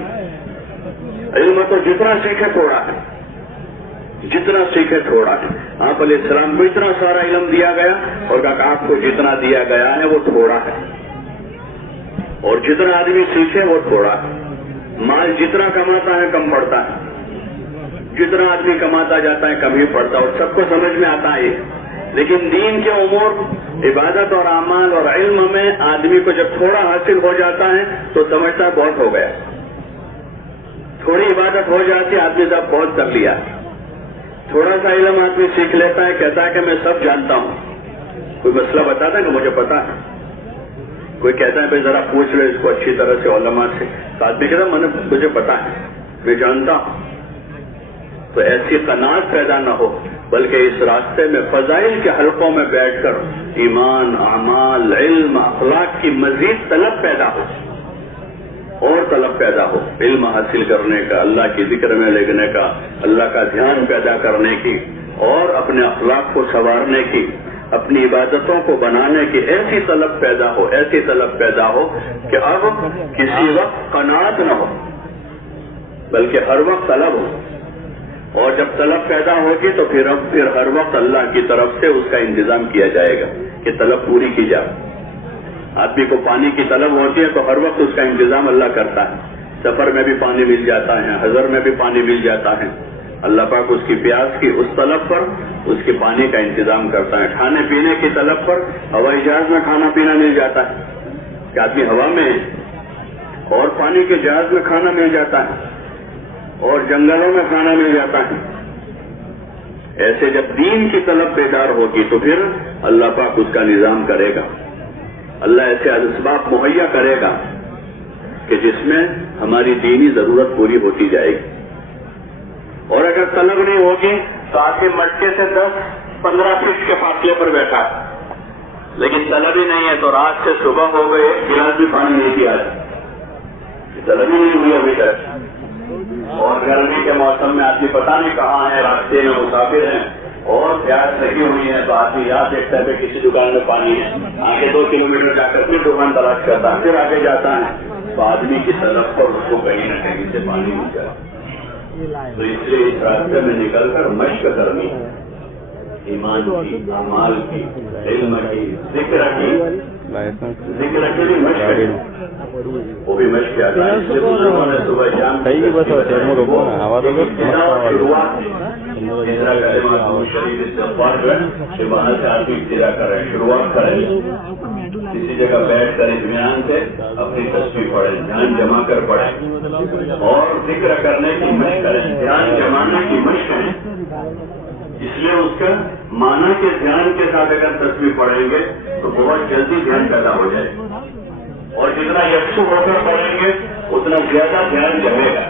علم تو جتنا سیکھے تھوڑا ہے، جتنا سیکھے تھوڑا ہے۔ آپ علیہ السلام کو اتنا سارا علم دیا گیا اور کہا آپ کو جتنا دیا گیا ہے وہ تھوڑا ہے، اور جتنا آدمی سیکھے وہ تھوڑا ہے۔ مال جتنا کماتا ہے کم پڑتا ہے، جتنا آدمی کماتا جاتا ہے کم ہی پڑتا ہے، اور سب کو سمجھ میں آتا ہے۔ لیکن دین کے امور، عبادت اور اعمال اور علم میں آدمی کو جب تھوڑا حاصل ہو جاتا ہے تو سمجھتا ہے بہت ہو گیا، تھوڑی عبادت ہو جاتی ہے آدمی صاحب بہت کر لیا، تھوڑا سا علم آدمی سیکھ لیتا ہے، کہتا ہے کہ میں سب جانتا ہوں۔ کوئی مسئلہ بتاتا ہے کہ مجھے پتا ہے، کوئی کہتا ہے بھائی ذرا پوچھ لو اس کو اچھی طرح سے علماء سے، تو آدمی کہتا ہے مجھے پتا ہے، میں جانتا ہوں۔ تو ایسی قناعت پیدا نہ ہو، بلکہ اس راستے میں فضائل کے حلقوں میں بیٹھ کر ایمان، اعمال، علم، اخلاق کی مزید طلب پیدا ہو اور طلب پیدا ہو، علم حاصل کرنے کا، اللہ کی ذکر میں لگنے کا، اللہ کا دھیان پیدا کرنے کی، اور اپنے اخلاق کو سنوارنے کی، اپنی عبادتوں کو بنانے کی ایسی طلب پیدا ہو، ایسی طلب پیدا ہو کہ اب کسی وقت قناعت نہ ہو بلکہ ہر وقت طلب ہو۔ اور جب طلب پیدا ہوگی تو پھر ہر وقت اللہ کی طرف سے اس کا انتظام کیا جائے گا کہ طلب پوری کی جائے۔ آدمی کو پانی کی طلب ہوتی ہے تو ہر وقت اس کا انتظام اللہ کرتا ہے، سفر میں بھی پانی مل جاتا ہے، حضر میں بھی پانی مل جاتا ہے۔ اللہ پاک اس کی پیاس کی اس طلب پر اس کے پانی کا انتظام کرتا ہے۔ کھانے پینے کی طلب پر ہوائی جہاز میں کھانا پینا مل جاتا ہے کہ آدمی ہوا میں ہے، اور پانی کے جہاز میں کھانا مل جاتا ہے، اور جنگلوں میں کھانا مل جاتا ہے۔ ایسے جب دین کی طلب بیدار ہوگی تو پھر اللہ پاک اس کا نظام کرے گا، اللہ ایسے اسباب مہیا کرے گا کہ جس میں ہماری دینی ضرورت پوری ہوتی جائے گی۔ اور اگر طلب نہیں ہوگی تو آدمی مٹکے سے 10-15 فٹ کے فاصلے پر بیٹھا ہے، لیکن طلب ہی نہیں ہے تو رات سے صبح ہو گئے، ایک گلاس بھی پانی نہیں پیا، طلب ہی نہیں ہوئی ابھی تک۔ اور گرمی کے موسم میں آدمی پتہ نہیں کہاں ہے، راستے میں مسافر ہیں اور پیاس لگی ہوئی ہے، تو آدمی یاد دیکھتا ہے کہ کسی دکان میں پانی ہے، آگے 2 کلومیٹر جا کر پھر دکان تلاش کرتا ہے، پھر آگے جاتا ہے، تو آدمی کی طرف پر اس کو کہیں نہ کہیں سے پانی مل جائے. تو اس لیے اس راستے میں نکل کر مشق کرنی ہے، ایمان کی، اعمال کی، علم کی، ذکر کی بھی مشق ہے، وہ بھی مشق آتا ہے. اس لیے بزرگوں نے صبح شام وہاں سے آدمی ابتدا کرے، شروعات کرے، کسی جگہ بیٹھ کر اطمینان سے اپنی تصویر پڑھے، دھیان جما کر پڑھے اور ذکر کرنے کی مشق کرے. دھیان جمانے کی مشق ہے، اس لیے اس کا مانا کے دھیان کے ساتھ اگر تصویر پڑھیں گے تو بہت جلدی دھیان پیدا ہو جائے گا، اور جتنا یکسو ہو کر پڑھیں گے اتنا زیادہ دھیان جمے گا.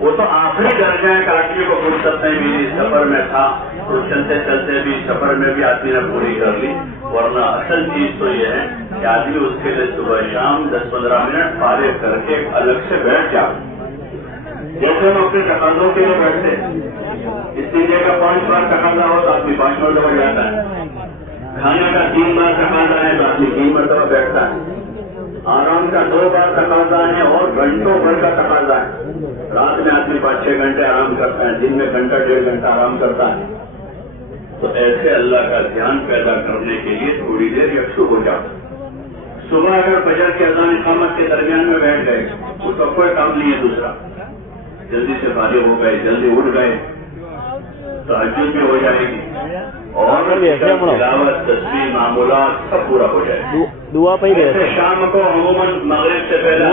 وہ تو آخری درجہ ہے کہ آدمی کو فرصت نہیں ملی، سفر میں تھا تو چلتے چلتے بھی سفر میں بھی آدمی نے پوری کر لی. ورنہ اصل چیز تو یہ ہے کہ آدمی اس کے لیے صبح شام 10-15 منٹ فارغ کر کے الگ سے بیٹھ جائے. جیسے ہم اپنے تقاضوں کے لیے بیٹھتے اس چیزیں کا 5 بار تقاضا ہو تو آدمی 5 مرتبہ جاتا ہے، کھانے کا 3 بار تقاضا ہے تو آدمی 3 مرتبہ بیٹھتا ہے، آرام کا 2 بار تقاضا ہے اور گھنٹوں بھر کا تقاضا ہے. رات میں آدمی 5-6 گھنٹے آرام کرتا ہے، دن میں 1-1.5 گھنٹہ آرام کرتا ہے. تو ایسے اللہ کا دھیان پیدا کرنے کے لیے تھوڑی دیر یکسو ہو جاتا. صبح اگر فجر کی اذان اقامت کے درمیان میں بیٹھ گئے اس کا کوئی کام نہیں ہے دوسرا، جلدی سے فارغ ہو گئے، جلدی اٹھ گئے، تہجد بھی ہو جائے گی اور تلاوت، تسبیح، معمولات سب پورا ہو جائے گا. دعا شام کو عموماً مغرب سے پہلے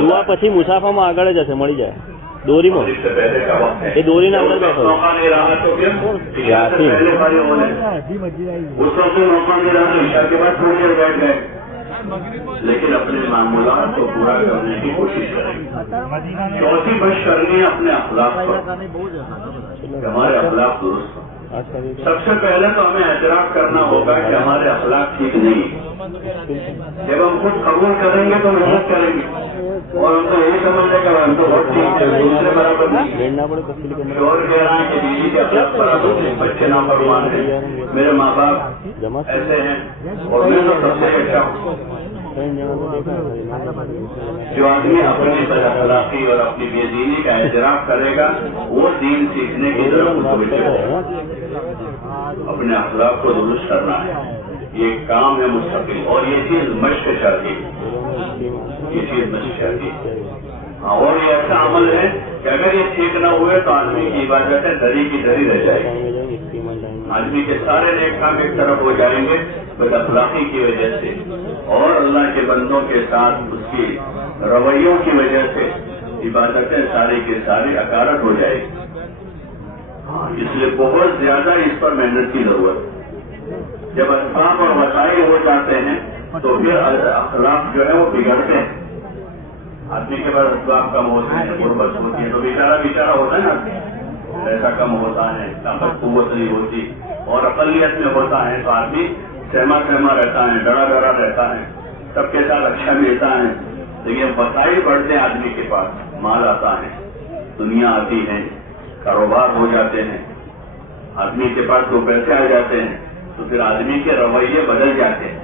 دعا પછી મુસાફામાં આગળ જશે મળી જાય દોરીમાં سے پہلے کا وقت ہے. એ દોરીને આપણે موقع نہیں رہا تو پھر پہلے فارغ ہونے اس وقت موقع نہیں رہا تو عشاء کے بعد تھوڑی دیر بیٹھ گئے، لیکن اپنے معمولات کو پورا کرنے کی کوشش کریں. چوتھی مشق کرنی ہے اپنے اخلاق پر، ہمارے اخلاق درست. سب سے پہلے تو ہمیں اعتراف کرنا ہوگا کہ ہمارے اخلاق ٹھیک نہیں. جب ہم خود قبول کریں گے تو محنت کریں گے اور ہم تو یہی سمجھیں کہ ہم تو بہت ٹھیک ہے، دوسرے برابر نہیں. شور کہہ رہا ہے کہ بیوی کے اخلاق برابر ہیں، بچے نافرمان ہیں، میرے ماں باپ ایسے ہیں اور میں تو سب سے اچھا ہوں. جو آدمی اپنی بد اخلاقی اور اپنی بے دینی کا اعتراف کرے گا وہ دین سیکھنے کی طرف متوجہ ہوگا. اپنے اخلاق کو درست کرنا ہے، یہ کام ہے مستقل، اور یہ چیز مشق چاہیے، یہ چیز مشق چاہیے. اور یہ ایسا عمل ہے کہ اگر یہ ٹھیک نہ ہوئے تو آدمی کی عبادتیں دری کی دری رہ جائے گی. آدمی کے سارے نیک کام ایک طرف ہو جائیں گے بد اخلاقی کی وجہ سے، اور اللہ کے بندوں کے ساتھ اس کی رویوں کی وجہ سے عبادتیں ساری کی ساری اکارت ہو جائے گی. اس لیے بہت زیادہ اس پر محنت کی ضرورت ہے. جب اسباب اور وسائل ہو جاتے ہیں تو پھر اخلاق جو ہے وہ بگڑتے ہیں. آدمی کے پاس اسباب کم ہوتے ہیں، غربت ہوتی ہے تو بیچارہ ہوتا ہے نا، پیسہ کم ہوتا ہے، طاقت قوت نہیں ہوتی، اور اقلیت میں ہوتا ہے تو آدمی سہما رہتا ہے، ڈرا رہتا ہے، سب کے ساتھ اچھا ملتا ہے. لیکن وسائل بڑھتے ہیں، آدمی کے پاس مال آتا ہے، دنیا آتی ہے، کاروبار ہو جاتے ہیں، آدمی کے پاس 2 پیسے آ جاتے ہیں تو پھر آدمی کے رویے بدل جاتے ہیں.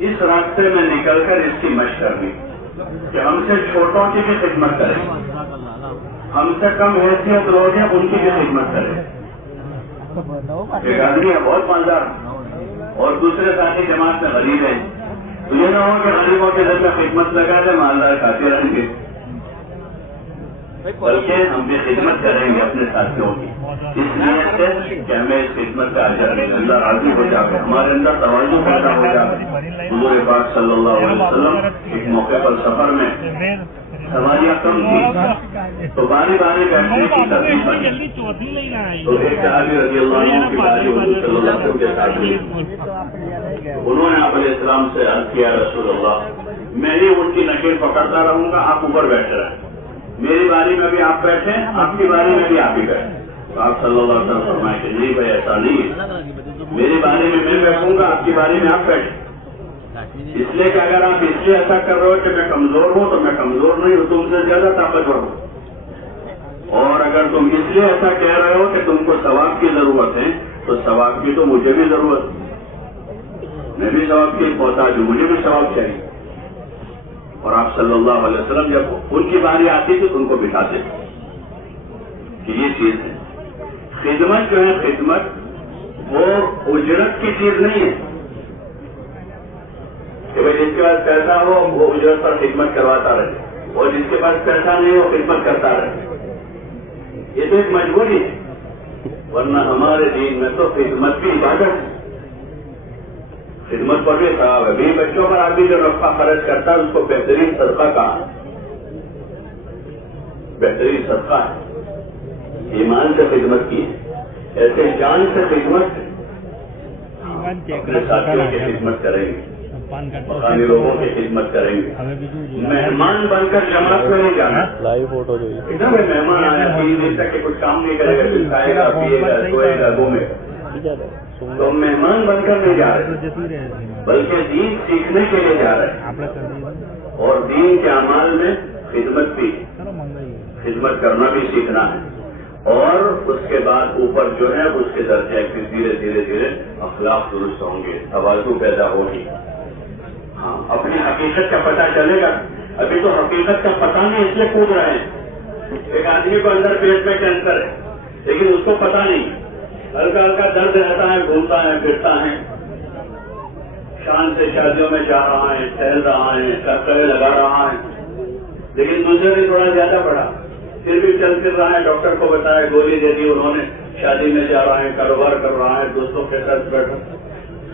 اس راستے میں نکل کر اس کی مشق کرنی کہ ہم سے چھوٹوں کی بھی خدمت کریں، ہم سے کم حیثیت لوگ ہیں ان کی بھی خدمت کریں. ایک آدمی ہے بہت مالدار اور دوسرے ساتھی جماعت میں غریب ہے، تو یہ نہ ہو کہ غریبوں کے دل میں خدمت لگا دے، مالدار کھاتے رہیں گے، بلکہ ہم بھی خدمت کریں گے اپنے ساتھیوں کی، اس لیے سے کہ ہمیں اس خدمت کا اجر اللہ راضی ہو جائے، ہمارے اندر توجہ پیدا ہو جائے. حضور پاک صلی اللہ علیہ وسلم ایک موقع پر سفر میں سواریاں کم تھی تو باری بیٹھنے کی ترتیب بنی، تو ایک صحابی رضی اللہ عنہ کی باری حضور صلی اللہ علیہ وسلم کے ساتھ ہوئی. انہوں نے آپ علیہ السلام سے عرض کیا رسول اللہ میں ہی ان کی نکیل پکڑتا رہوں گا، آپ اوپر بیٹھ رہے ہیں، میری باری میں بھی آپ بیٹھیں، آپ کی باری میں بھی آپ ہی بیٹھیں. تو آپ صلی اللہ علیہ وسلم فرمائے کہ نہیں بھائی ایسا نہیں ہے، میری باری میں بیٹھوں گا، آپ کی باری میں آپ بیٹھیں. اس لیے کہ اگر آپ اس لیے ایسا کر رہے ہو کہ میں کمزور ہوں تو میں کمزور نہیں ہوں، تم سے زیادہ طاقتور ہوں، اور اگر تم اس لیے ایسا کہہ رہے ہو کہ تم کو ثواب کی ضرورت ہے تو ثواب کی تو مجھے بھی ضرورت ہے، میں بھی ثواب کی محتاج ہوں، مجھے بھی ثواب چاہیے. اور آپ صلی اللہ علیہ وسلم جب ان کی باری آتی تھی تو ان کو بٹھاتے کہ یہ چیز ہے. خدمت جو ہے خدمت وہ اجرت کی چیز نہیں ہے کہ بھائی جس کے پاس پیسہ ہو وہ اجرت پر خدمت کرواتا رہے اور جس کے پاس پیسہ نہیں وہ خدمت کرتا رہے. یہ تو ایک مجبوری ہے، ورنہ ہمارے دین میں تو خدمت کی عبادت ہے. خدمت پر بھی ثواب ہے. بھی بچوں پر آدمی جو نفع خرچ کرتا ہے اس کو بہترین صدقہ کہا، بہترین صدقہ ہے. ایمان سے خدمت کی ہے، ایسے جان سے خدمت ہے. اپنے ساتھیوں کی خدمت کریں گے، مقامی لوگوں کی خدمت کریں گے. مہمان بن کر جماعت میں نہیں جانا. لائیو فوٹو جو ایک دم مہمان آیا 3 دن تک کچھ کام نہیں کرے گا، کھائے گا پیے گا سوئے گا گھومے گا، تو مہمان بن کر نہیں جا رہے بلکہ دین سیکھنے کے لیے جا رہے ہیں. اور دین کے اعمال میں خدمت بھی، خدمت کرنا بھی سیکھنا ہے. اور اس کے بعد اوپر جو ہے اس کے درجے پھر دھیرے دھیرے دھیرے اخلاق درست ہوں گے، توازو پیدا ہوگی. ہاں اپنی حقیقت کا پتہ چلے گا. ابھی تو حقیقت کا پتہ نہیں اس لیے کود رہے ہیں. ایک آدمی کو اندر پیٹ میں کینسر ہے لیکن اس کو پتہ نہیں، ہلکا ہلکا درد رہتا ہے، گھومتا ہے پھرتا ہے، شان سے شادیوں میں جا رہا ہے، ٹہل رہا ہے، چکرے لگا رہا ہے، لیکن دوسرے دن تھوڑا زیادہ بڑھا، پھر بھی چل پھر رہا ہے. ڈاکٹر کو بتایا، گولی دے دی انہوں نے، شادی میں جا رہا ہے، کاروبار کر رہا ہے، دوستوں کے ساتھ بیٹھا،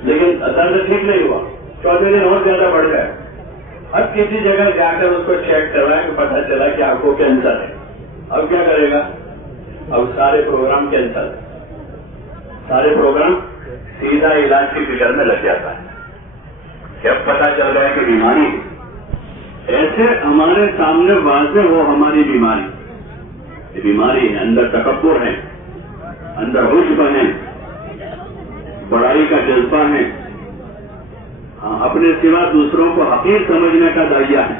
لیکن درد ٹھیک نہیں ہوا. 14 دن اور زیادہ بڑھ گیا. اب کسی جگہ جا کر اس کو چیک کروایا کہ پتہ چلا کہ آپ کو کینسر ہے. اب کیا کرے گا؟ اب سارے پروگرام کینسل، سارے پروگرام سیدھا علاج کی فکر میں لگ جاتا ہے. جب پتہ چل رہا ہے کہ بیماری ایسے ہمارے سامنے واضح ہو ہماری بیماری، یہ بیماری ہے، اندر تکبر ہے، اندر عجب ہے، بڑائی کا جذبہ ہے، اپنے سوا دوسروں کو حقیر سمجھنے کا ذریعہ ہے،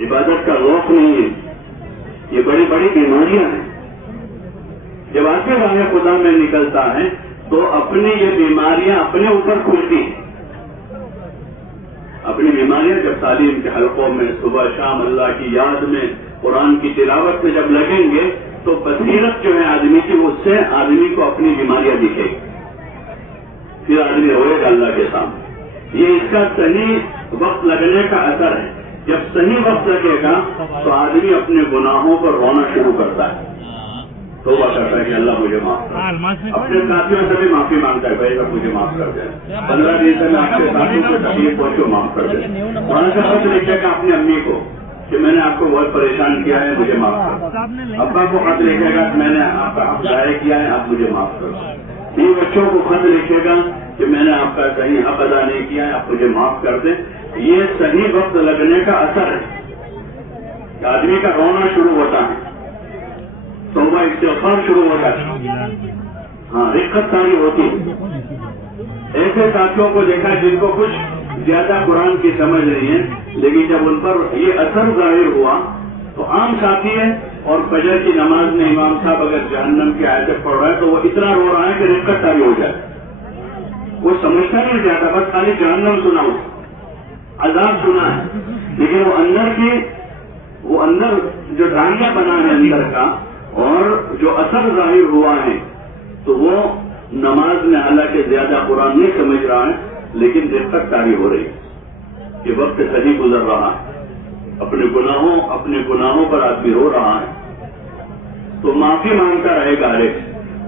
عبادت کا روک نہیں ہے. یہ بڑی بڑی بیماریاں ہیں. جب آگے راہ خدا میں نکلتا ہے تو اپنی یہ بیماریاں اپنے اوپر کھلتی ہیں. اپنی بیماریاں جب تعلیم کے حلقوں میں صبح شام اللہ کی یاد میں قرآن کی تلاوت میں جب لگیں گے تو بصیرت جو ہے آدمی کی، اس سے آدمی کو اپنی بیماریاں دکھے گی، پھر آدمی روئے گا اللہ کے سامنے. یہ اس کا صحیح وقت لگنے کا اثر ہے. جب صحیح وقت لگے گا تو آدمی اپنے گناہوں پر رونا شروع کرتا ہے، توبہ کرتا ہے کہ اللہ مجھے معاف کر. اپنے ساتھیوں سے بھی معافی مانگتا ہے، بھائی سب مجھے معاف کر دیں، 15 دن سے میں آپ کے ساتھیوں کو تکلیف پہنچو، معاف کر دیں. وہاں سے خط لکھے گا اپنی امی کو کہ میں نے آپ کو بہت پریشان کیا ہے، مجھے معاف کر. ابا کو خط لکھے گا کہ میں نے آپ کا حق ضائع کیا ہے، آپ مجھے معاف کر. یہ بچوں کو خط لکھے گا کہ میں نے آپ کا صحیح حق ادا نہیں کیا ہے، آپ مجھے معاف کر دیں. یہ صحیح وقت لگنے کا اثر ہے کہ آدمی کا رونا شروع ہوتا ہے، توبہ استغفار شروع ہوتا ہے. ہاں رقت تاری ہوتی ہے. ایسے ساتھیوں کو دیکھا جن کو کچھ زیادہ قرآن کی سمجھ نہیں ہے، لیکن جب ان پر یہ اثر ظاہر ہوا تو عام ساتھی ہے اور فجر کی نماز میں امام صاحب اگر جہنم کی آیتیں پڑھ رہا ہے تو وہ اتنا رو رہا ہے کہ رقت تاری ہو جائے. وہ سمجھتا نہیں جاتا، بس خالی جہنم سنا، اس عذاب سنا ہے، لیکن وہ اندر جو ڈانگا بنا ہے اندر کا اور جو اثر ظاہر ہوا ہے تو وہ نماز میں حالانکہ زیادہ قرآن نہیں سمجھ رہا ہے لیکن رقت تاری ہو رہی ہے کہ وقت صحیح گزر رہا ہے، اپنے گناہوں پر آدمی رو رہا ہے. تو معافی مانگتا رہے گا ہر ایک.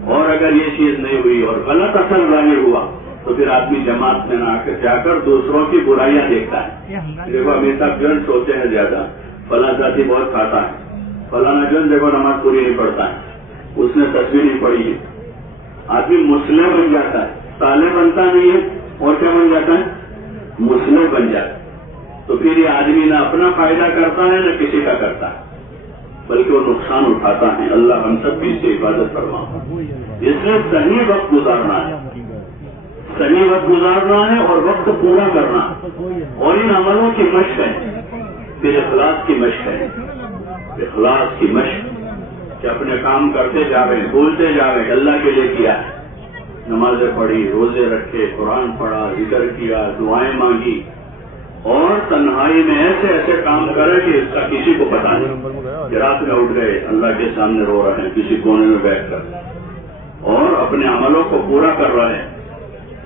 اور اگر یہ چیز نہیں ہوئی اور غلط اثر ظاہر ہوا تو پھر آدمی جماعت میں نہ جا کر دوسروں کی برائیاں دیکھتا ہے. دیکھو امیر صاحب جو سوچتے ہیں زیادہ، فلاں ساتھی بہت کھاتا ہے، فلانا جو دیکھو نماز پوری نہیں پڑھتا ہے، اس نے تصویر نہیں پڑھی ہے. آدمی مسلم بن جاتا ہے، صالح بنتا نہیں ہے اور کیا بن جاتا ہے؟ مسلم بن جاتا ہے. تو پھر یہ آدمی نہ اپنا فائدہ کرتا ہے نہ کسی کا کرتا ہے، بلکہ وہ نقصان اٹھاتا ہے. اللہ ہم سب کی سے عبادت فرما. اس لیے صحیح وقت گزارنا ہے، صحیح وقت گزارنا ہے اور وقت پورا کرنا ہے. اور ان عملوں کی مشق ہے، پھر اخلاص کی مشق ہے. اخلاص کی مشق کہ اپنے کام کرتے جاوے، بولتے جاوے اللہ کے لیے کیا ہے. نمازیں پڑھی، روزے رکھے، قرآن پڑھا، ذکر کیا، دعائیں مانگی، اور تنہائی میں ایسے ایسے کام کرے کہ اس کا کسی کو پتا نہیں، کہ رات میں اٹھ گئے اللہ کے سامنے رو رہے ہیں کسی کونے میں بیٹھ کر، اور اپنے عملوں کو پورا کر رہے ہیں۔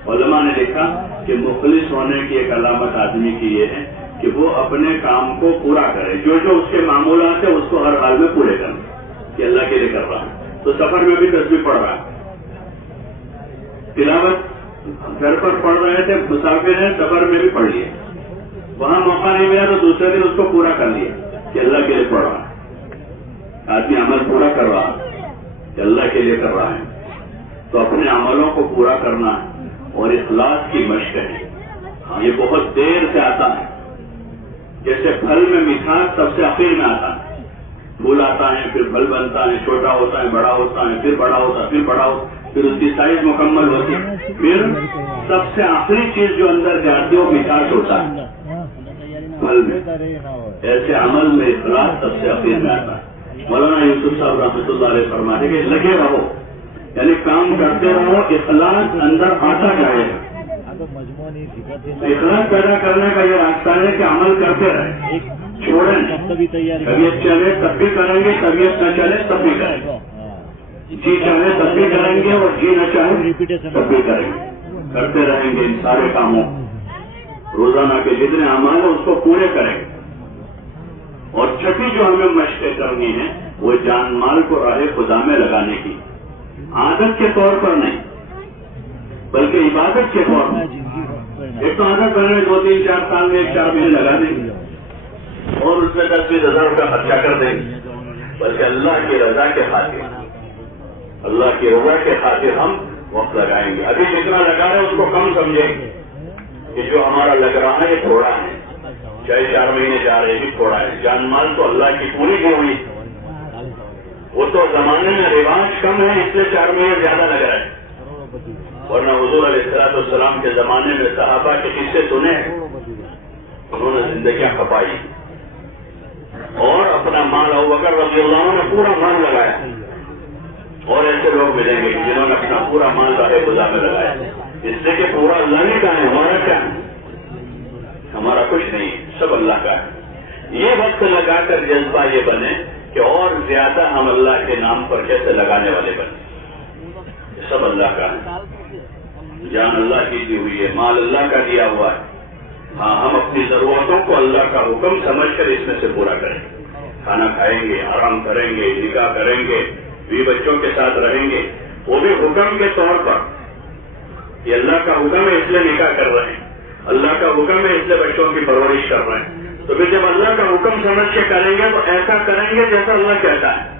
علماء نے لکھا کہ مخلص ہونے کی ایک علامت آدمی کی یہ ہے کہ وہ اپنے کام کو پورا کرے، جو جو اس کے معمولات ہیں اس کو ہر حال میں پورے کریں کہ اللہ کے لیے کر رہا ہے۔ تو سفر میں بھی تسبیح پڑھ رہا ہے، تلاوت گھر پر پڑھ رہے تھے، مسافر ہیں سفر میں بھی پڑھ لیے، وہاں موقع نہیں ملا تو دوسرے دن اس کو پورا کر لیا کہ اللہ کے لیے پڑھ رہا ہے۔ آدمی عمل پورا کر رہا ہے کہ اللہ کے لیے کر رہا ہے، تو اپنے عملوں کو پورا کرنا ہے اور اخلاص کی مشق ہے۔ یہ بہت دیر سے آتا ہے، جیسے پھل میں مٹھاس سب سے آخر میں آتا ہے، پھول آتا ہے پھر پھل بنتا ہے، چھوٹا ہوتا ہے بڑا ہوتا ہے پھر بڑا ہوتا ہے پھر بڑا ہوتا ہے، پھر اس کی سائز مکمل ہوتی ہے، پھر سب سے آخری چیز جو اندر جاتی ہے وہ مٹھاس ہوتا ہے پھل میں۔ ایسے عمل میں اخلاص سب سے آخر میں آتا ہے۔ مولانا یوسف صاحب رحمۃ اللہ علیہ فرماتے کہ لگے رہو، یعنی کام کرتے رہو، اخلاص اندر آتا جائے گا۔ اخلاص پیدا کرنے کا یہ راستہ ہے کہ عمل کرتے رہے، چھوڑیں، طبیعت چلے تب بھی کریں گے، طبیعت نہ چلے تب بھی کریں گے، جی چاہے تب بھی کریں گے اور جی نہ چاہے تب بھی کریں گے، کرتے رہیں گے ان سارے کاموں، روزانہ کے جتنے اعمال ہیں اس کو پورے کریں گے۔ اور چھٹی جو ہمیں مشقیں کرنی ہے وہ جان مال کو راہ خدا میں لگانے کی، عادت کے طور پر نہیں بلکہ عبادت کے طور پر۔ ایک تو عادت کرنے 2 3 4 سال میں 1 4 مہینے لگا دیں گے اور اس میں 10-20 ہزار کا خرچہ کر دیں گے، بلکہ اللہ کی رضا کے خاطر، اللہ کی رضا کے خاطر ہم وقت لگائیں گے۔ ابھی جتنا لگا رہے ہیں اس کو کم سمجھیں گے کہ جو ہمارا لگ رہا ہے یہ تھوڑا ہے، چاہے 4 مہینے جا رہے بھی تھوڑا ہے، جان مال تو اللہ کی پوری کی ہوئی، وہ تو زمانے میں رواج کم ہے اس لیے 4 مہینے زیادہ لگ رہا ہے، ورنہ حضور علیہ السلام کے زمانے میں صحابہ کے قصے سنے ہیں، انہوں نے زندگیاں کھپائی اور اپنا مال ابوبکر رضی اللہ عنہ نے پورا مال لگایا، اور ایسے لوگ ملیں گے جنہوں نے اپنا پورا مال راہ خدا میں لگایا، اس سے کہ پورا اللہ نے کا ہے، ہمارا کیا ہے، ہمارا کچھ نہیں، سب اللہ کا ہے۔ یہ وقت لگا کر جذبہ یہ بنے کہ اور زیادہ ہم اللہ کے نام پر کیسے لگانے والے بنے، سب اللہ کا ہے، جان اللہ کی دی ہوئی ہے، مال اللہ کا دیا ہوا ہے، ہاں ہم اپنی ضرورتوں کو اللہ کا حکم سمجھ کر اس میں سے پورا کریں گے، کھانا کھائیں گے، آرام کریں گے، نکاح کریں گے، بیوی بچوں کے ساتھ رہیں گے، وہ بھی حکم کے طور پر، یہ اللہ کا حکم ہے اس لیے نکاح کر رہے ہیں، اللہ کا حکم ہے اس لیے بچوں کی پرورش کر رہے ہیں، تو پھر جب اللہ کا حکم سمجھ کے کریں گے تو ایسا کریں گے جیسا اللہ کہتا ہے،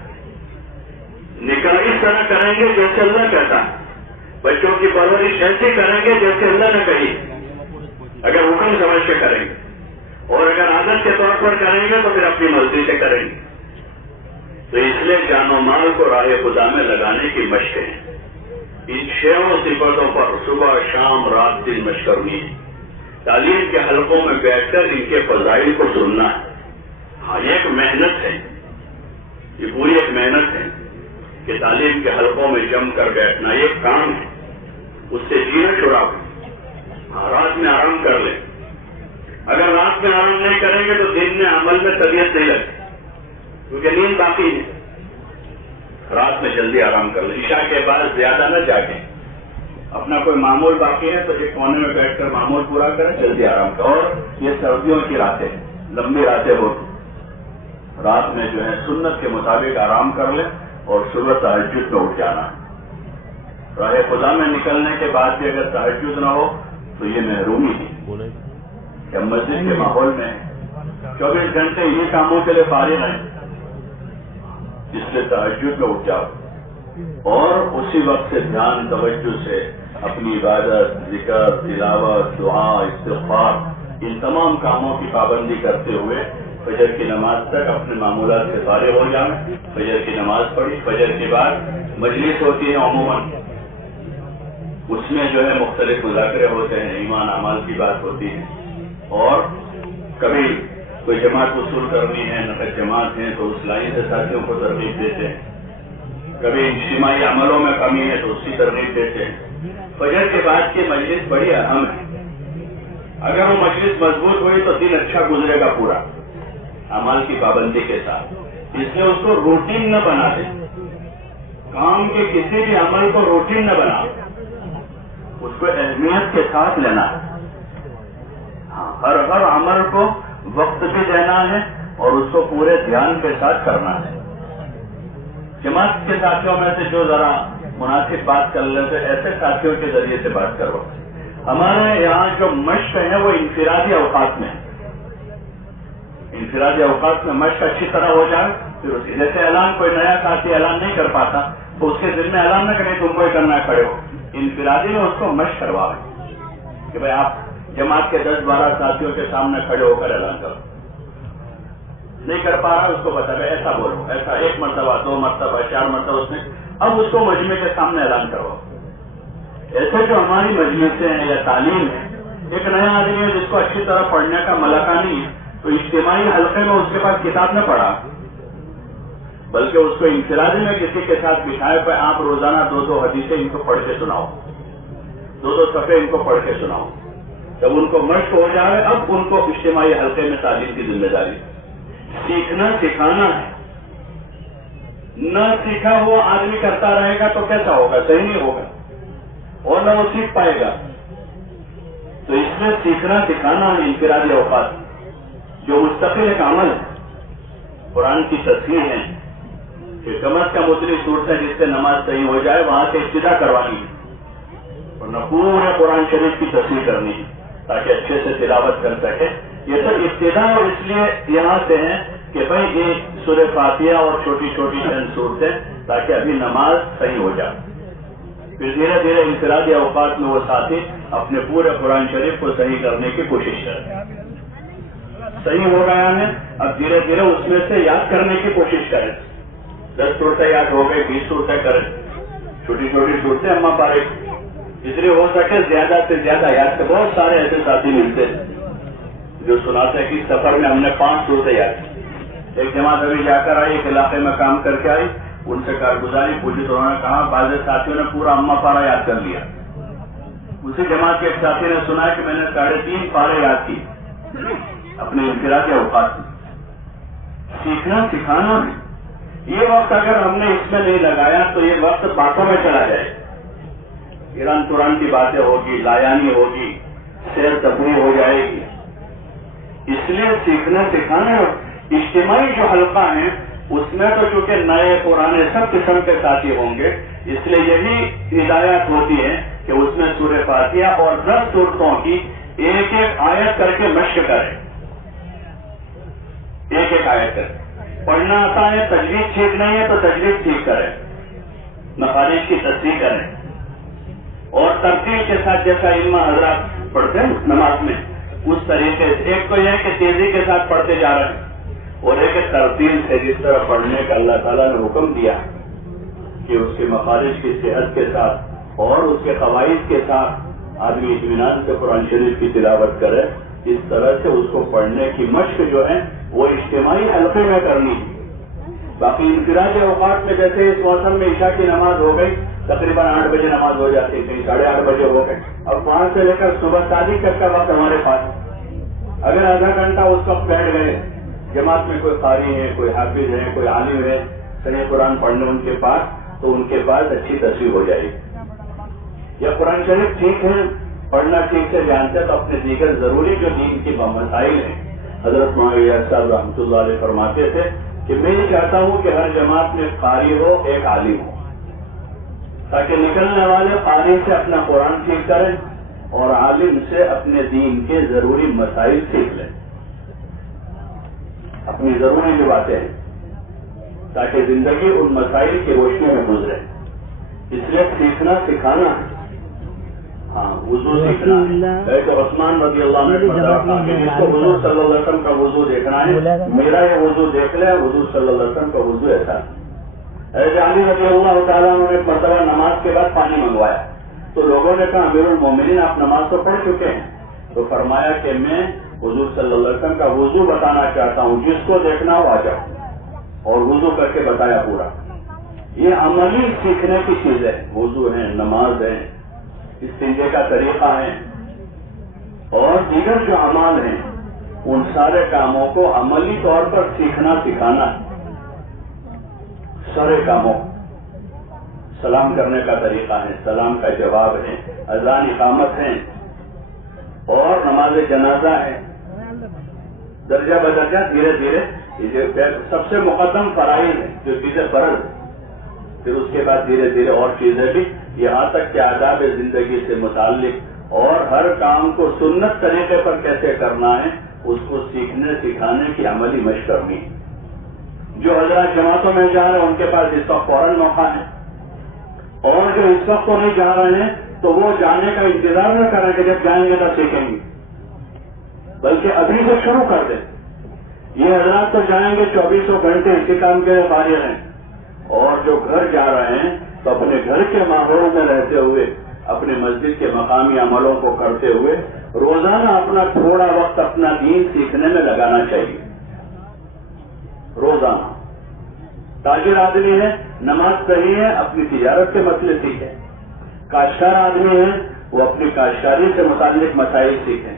نکاح اس طرح کریں گے جیسے اللہ کہتا ہے، بچوں کی پرورش ایسی کریں گے جیسے اللہ نے کہی، اگر حکم سمجھ کے کریں گے، اور اگر عادت کے طور پر کریں گے تو پھر اپنی مرضی سے کریں گے۔ تو اس لیے جان و مال کو راہ خدا میں لگانے کی مشقیں ہیں، ان 6 صفتوں پر صبح شام رات دن مشق کرنی ہے، تعلیم کے حلقوں میں بیٹھ کر ان کے فضائل کو سننا ہے۔ ہاں یہ ایک محنت ہے، یہ پوری ایک محنت ہے کہ تعلیم کے حلقوں میں جم کر بیٹھنا، یہ ایک کام ہے، اس سے جینا چھڑاؤ، ہاں رات میں آرام کر لیں، اگر رات میں آرام نہیں کریں گے تو دن میں عمل میں طبیعت نہیں لگتی، کیونکہ نیند باقی ہے، رات میں جلدی آرام کر لیں، عشاء کے بعد زیادہ نہ جاگیں، اپنا کوئی معمول باقی ہے تو ایک کونے میں بیٹھ کر معمول پورا کریں، جلدی آرام کریں۔ اور یہ سردیوں کی راتیں، لمبی راتیں ہوتی، رات میں جو ہے سنت کے مطابق آرام کر لیں اور صبح تہجد میں اٹھ جانا، راہ خدا میں نکلنے کے بعد بھی اگر تہجد نہ ہو تو یہ محرومی ہے کہ مسجد کے ماحول میں 24 گھنٹے یہ کاموں کے لیے فارغ ہیں، اس لیے تہجد میں اٹھ جاؤ اور اسی وقت سے دھیان توجہ سے اپنی عبادت، ذکر، تلاوت، دعا، استغفار، ان تمام کاموں کی پابندی کرتے ہوئے فجر کی نماز تک اپنے معمولات سے فارغ ہو جائیں۔ فجر کی نماز پڑھی، فجر کے بعد مجلس ہوتی ہے عموماً، اس میں جو ہے مختلف مذاکرے ہوتے ہیں، ایمان اعمال کی بات ہوتی ہے، اور کبھی کوئی جماعت وصول کرنی ہے، نقد جماعت ہے تو اس لائن سے ساتھیوں کو ترغیب دیتے ہیں، کبھی اجتماعی عملوں میں کمی ہے تو اس کی ترغیب دیتے ہیں۔ فجر کے بعد کی مجلس بڑی اہم ہے، اگر وہ مجلس مضبوط ہوئی تو دن اچھا گزرے گا پورا اعمال کی پابندی کے ساتھ. اس لیے اس کو روٹین نہ بنا دے. کام کے کسی بھی عمل کو روٹین نہ بنا, اس کو اہمیت کے ساتھ لینا ہے. ہر عمل کو وقت بھی دینا ہے اور اس کو پورے دھیان کے ساتھ کرنا ہے. جماعت کے ساتھیوں میں سے جو ذرا مناسب بات کر لیتے ایسے ساتھیوں کے ذریعے سے بات کرو. ہمارے یہاں جو مشق ہے وہ انفرادی اوقات میں, انفرادی اوقات میں مشق اچھی طرح ہو جائے. پھر جیسے اعلان کوئی نیا ساتھی اعلان نہیں کر پاتا تو اس کے دل میں اعلان نہ کریں تم کو ہی کرنا کھڑے ہو. انفرادی میں اس کو مشق کروا کہ بھائی آپ جماعت کے 10-12 ساتھیوں کے سامنے کھڑے ہو کر اعلان کرو. نہیں کر پا رہا اس کو بتا بھائی ایسا بولو, ایسا 1 مرتبہ 2 مرتبہ 4 مرتبہ اس نے اب اس کو مجمع کے سامنے اعلان کرو. ایسے جو ہماری مجلسیں ہیں یا تعلیم ہے, ایک نیا آدمی ہے جس کو اچھی طرح پڑھنے کا ملکہ نہیں ہے تو اجتماعی حلقے میں اس کے پاس کتاب نہ پڑھا بلکہ اس کو انفرادی میں کسی کے ساتھ بٹھائے پہ آپ روزانہ 2 حدیثیں ان کو پڑھ کے سناؤ, 2 صفحے ان کو پڑھ کے سناؤ. جب ان کو مشق ہو جائے اب ان کو اجتماعی حلقے میں تعلیم کی ذمہ داری. سیکھنا سکھانا ہے. نہ سیکھا ہوا آدمی کرتا رہے گا تو کیسا ہوگا, صحیح نہیں ہوگا اور نہ وہ سیکھ پائے گا. تو اس میں سیکھنا سکھانا ہے انفرادی اوقات جو مستقل ایک عمل ہے. قرآن کی تصحیح ہے کہ کم از کم اتنی صورتیں جس سے نماز صحیح ہو جائے وہاں سے ابتدا کروانی ہے اور نہ پورے قرآن شریف کی تصحیح کرنی ہے تاکہ اچھے سے تلاوت کر سکے. یہ سب ابتدا اور اس لیے یہاں سے ہیں کہ بھائی یہ سورہ فاتحہ اور چھوٹی چھوٹی چند صورتیں تاکہ ابھی نماز صحیح ہو جائے. پھر دھیرے دھیرے انفرادی اوقات میں وہ ساتھی اپنے پورے قرآن شریف کو صحیح کرنے کی کوشش کریں. صحیح ہو گیا ہے اب دھیرے دھیرے اس میں سے یاد کرنے کی کوشش کریں. 10 صورتیں یاد ہو گئی 20 صورتیں کریں. چھوٹی چھوٹی صورتیں اما پارے جتنی ہو سکے زیادہ سے زیادہ یاد کریں. بہت سارے ایسے ساتھی ملتے جو سناتے ہیں کہ اس سفر میں ہم نے 5 صورتیں یاد کی. ایک جماعت ابھی جا کر آئی, ایک علاقے میں کام کر کے آئی, ان سے کارگزاری پوچھی تو انہوں نے کہا بعض ساتھیوں نے پورا اما پارا یاد کر لیا. اسی جماعت کے ایک ساتھی نے سنا کہ میں نے 3.5 پارے یاد کی اپنے انفرادی اوقات میں. سیکھنا سکھانا بھی یہ وقت اگر ہم نے اس میں نہیں لگایا تو یہ وقت باتوں میں چلا جائے. ایران قرآن کی باتیں ہوگی, لایانی ہوگی, سیر تفریح ہو جائے گی. اس لیے سیکھنا سکھانا اجتماعی جو حلقہ ہیں اس میں تو چونکہ نئے پرانے سب قسم کے ساتھی ہوں گے اس لیے یہی ہدایات ہوتی ہے کہ اس میں سورہ فاتحہ اور 10 صورتوں کی ایک آیت کر کے مشق کریں. ایک آیت کریں. پڑھنا آتا ہے, تجوید ٹھیک نہیں ہے تو تجوید ٹھیک کریں, مخارج کی تصحیح کریں اور ترتیل کے ساتھ جیسا علماء حضرات پڑھتے ہیں نماز میں اس طریقے سے. ایک تو یہ کہ تیزی کے ساتھ پڑھتے جا رہے ہیں اور ایک ترتیل سے جس طرح پڑھنے کا اللہ تعالیٰ نے حکم دیا کہ اس کے مخارج کی صحت کے ساتھ اور اس کے قواعد کے ساتھ آدمی اطمینان سے قرآن شریف کی تلاوت کرے. اس طرح سے اس کو پڑھنے کی مشق جو ہے وہ اجتماعی حلقے میں کرنی ہے. باقی انفرادی اوقات میں جیسے اس موسم میں عشاء کی نماز ہو گئی تقریباً 8 بجے نماز ہو جاتی, کہیں 8:30 بجے ہو گئے. اور 5 سے لے کر صبح شادی تک کا وقت ہمارے پاس. اگر آدھا گھنٹہ اس وقت بیٹھ گئے, جماعت میں کوئی قاری ہے, کوئی حافظ ہے, کوئی عالم ہے, صحیح قرآن پڑھنے ان کے پاس, تو ان کے پاس اچھی تصویر ہو جائے گی. یا قرآن شریف ٹھیک ہے, پڑھنا ٹھیک سے جانتے تو اپنے دیگر ضروری جو دین کی مسائل ہیں حضرت معاویہ صاحب رحمۃ اللہ علیہ فرماتے تھے کہ میں یہ چاہتا ہوں کہ ہر جماعت میں قاری ہو, ایک عالم ہو, تاکہ نکلنے والے قاری سے اپنا قرآن ٹھیک کریں اور عالم سے اپنے دین کے ضروری مسائل سیکھ لیں, اپنی ضروری جو باتیں ہیں, تاکہ زندگی ان مسائل کی روشنی میں گزرے. اس لیے سیکھنا سکھانا ہے. ہاں, وضو سیکھنا ہے. عثمان رضی اللہ عنہ نے فرمایا کہ جس کو حضور صلی اللہ علیہ وسلم کا وضو دیکھنا ہے میرا یہ وضو دیکھ لے. حضور صلی اللہ علیہ وسلم کا وضو ایسا ہے. علی رضی اللہ تعالیٰ نے ایک مرتبہ نماز کے بعد پانی منگوایا تو لوگوں نے کہا امیر المومنین آپ نماز تو پڑھ چکے ہیں. تو فرمایا کہ میں حضور صلی اللہ علیہ وسلم کا وضو بتانا چاہتا ہوں, جس کو دیکھنا ہو آ جاؤ. اور وضو کر کے بتایا پورا. یہ عملی سیکھنے کی چیز ہے. وضو ہے, نماز ہے, استنجے کا طریقہ ہے, اور دیگر جو اعمال ہیں ان سارے کاموں کو عملی طور پر سیکھنا سکھانا ہے. سارے کاموں سلام کرنے کا طریقہ ہے، سلام کا جواب ہے، اذان اقامت ہے اور نماز جنازہ ہے. درجہ بدرجہ دھیرے دھیرے سب سے مقدم فرائض ہے جو چیزیں فرض، پھر اس کے بعد دھیرے دھیرے اور چیزیں بھی، یہاں تک کہ آداب زندگی سے متعلق اور ہر کام کو سنت طریقے پر کیسے کرنا ہے اس کو سیکھنے سکھانے کی عملی مشق کرنی. جو حضرات جماعتوں میں جا رہے ہیں ان کے پاس اس وقت فوراً موقع ہے، اور جو اس وقت تو نہیں جا رہے ہیں تو وہ جانے کا انتظار نہ کریں کہ جب جائیں گے تو سیکھیں گے، بلکہ ابھی سے شروع کر دیں. یہ حضرات تو جائیں گے 24 گھنٹے اسی کام کے فارغ ہیں، اور جو گھر جا رہے ہیں تو اپنے گھر کے ماحول میں رہتے ہوئے اپنے مسجد کے مقامی عملوں کو کرتے ہوئے روزانہ اپنا تھوڑا وقت اپنا دین سیکھنے میں لگانا چاہیے. روزانہ تاجر آدمی ہے، نماز پڑھی ہے، اپنی تجارت کے مسئلے سیکھیں. کاشتکار آدمی ہے، وہ اپنی کاشتکاری سے متعلق مسائل سیکھیں.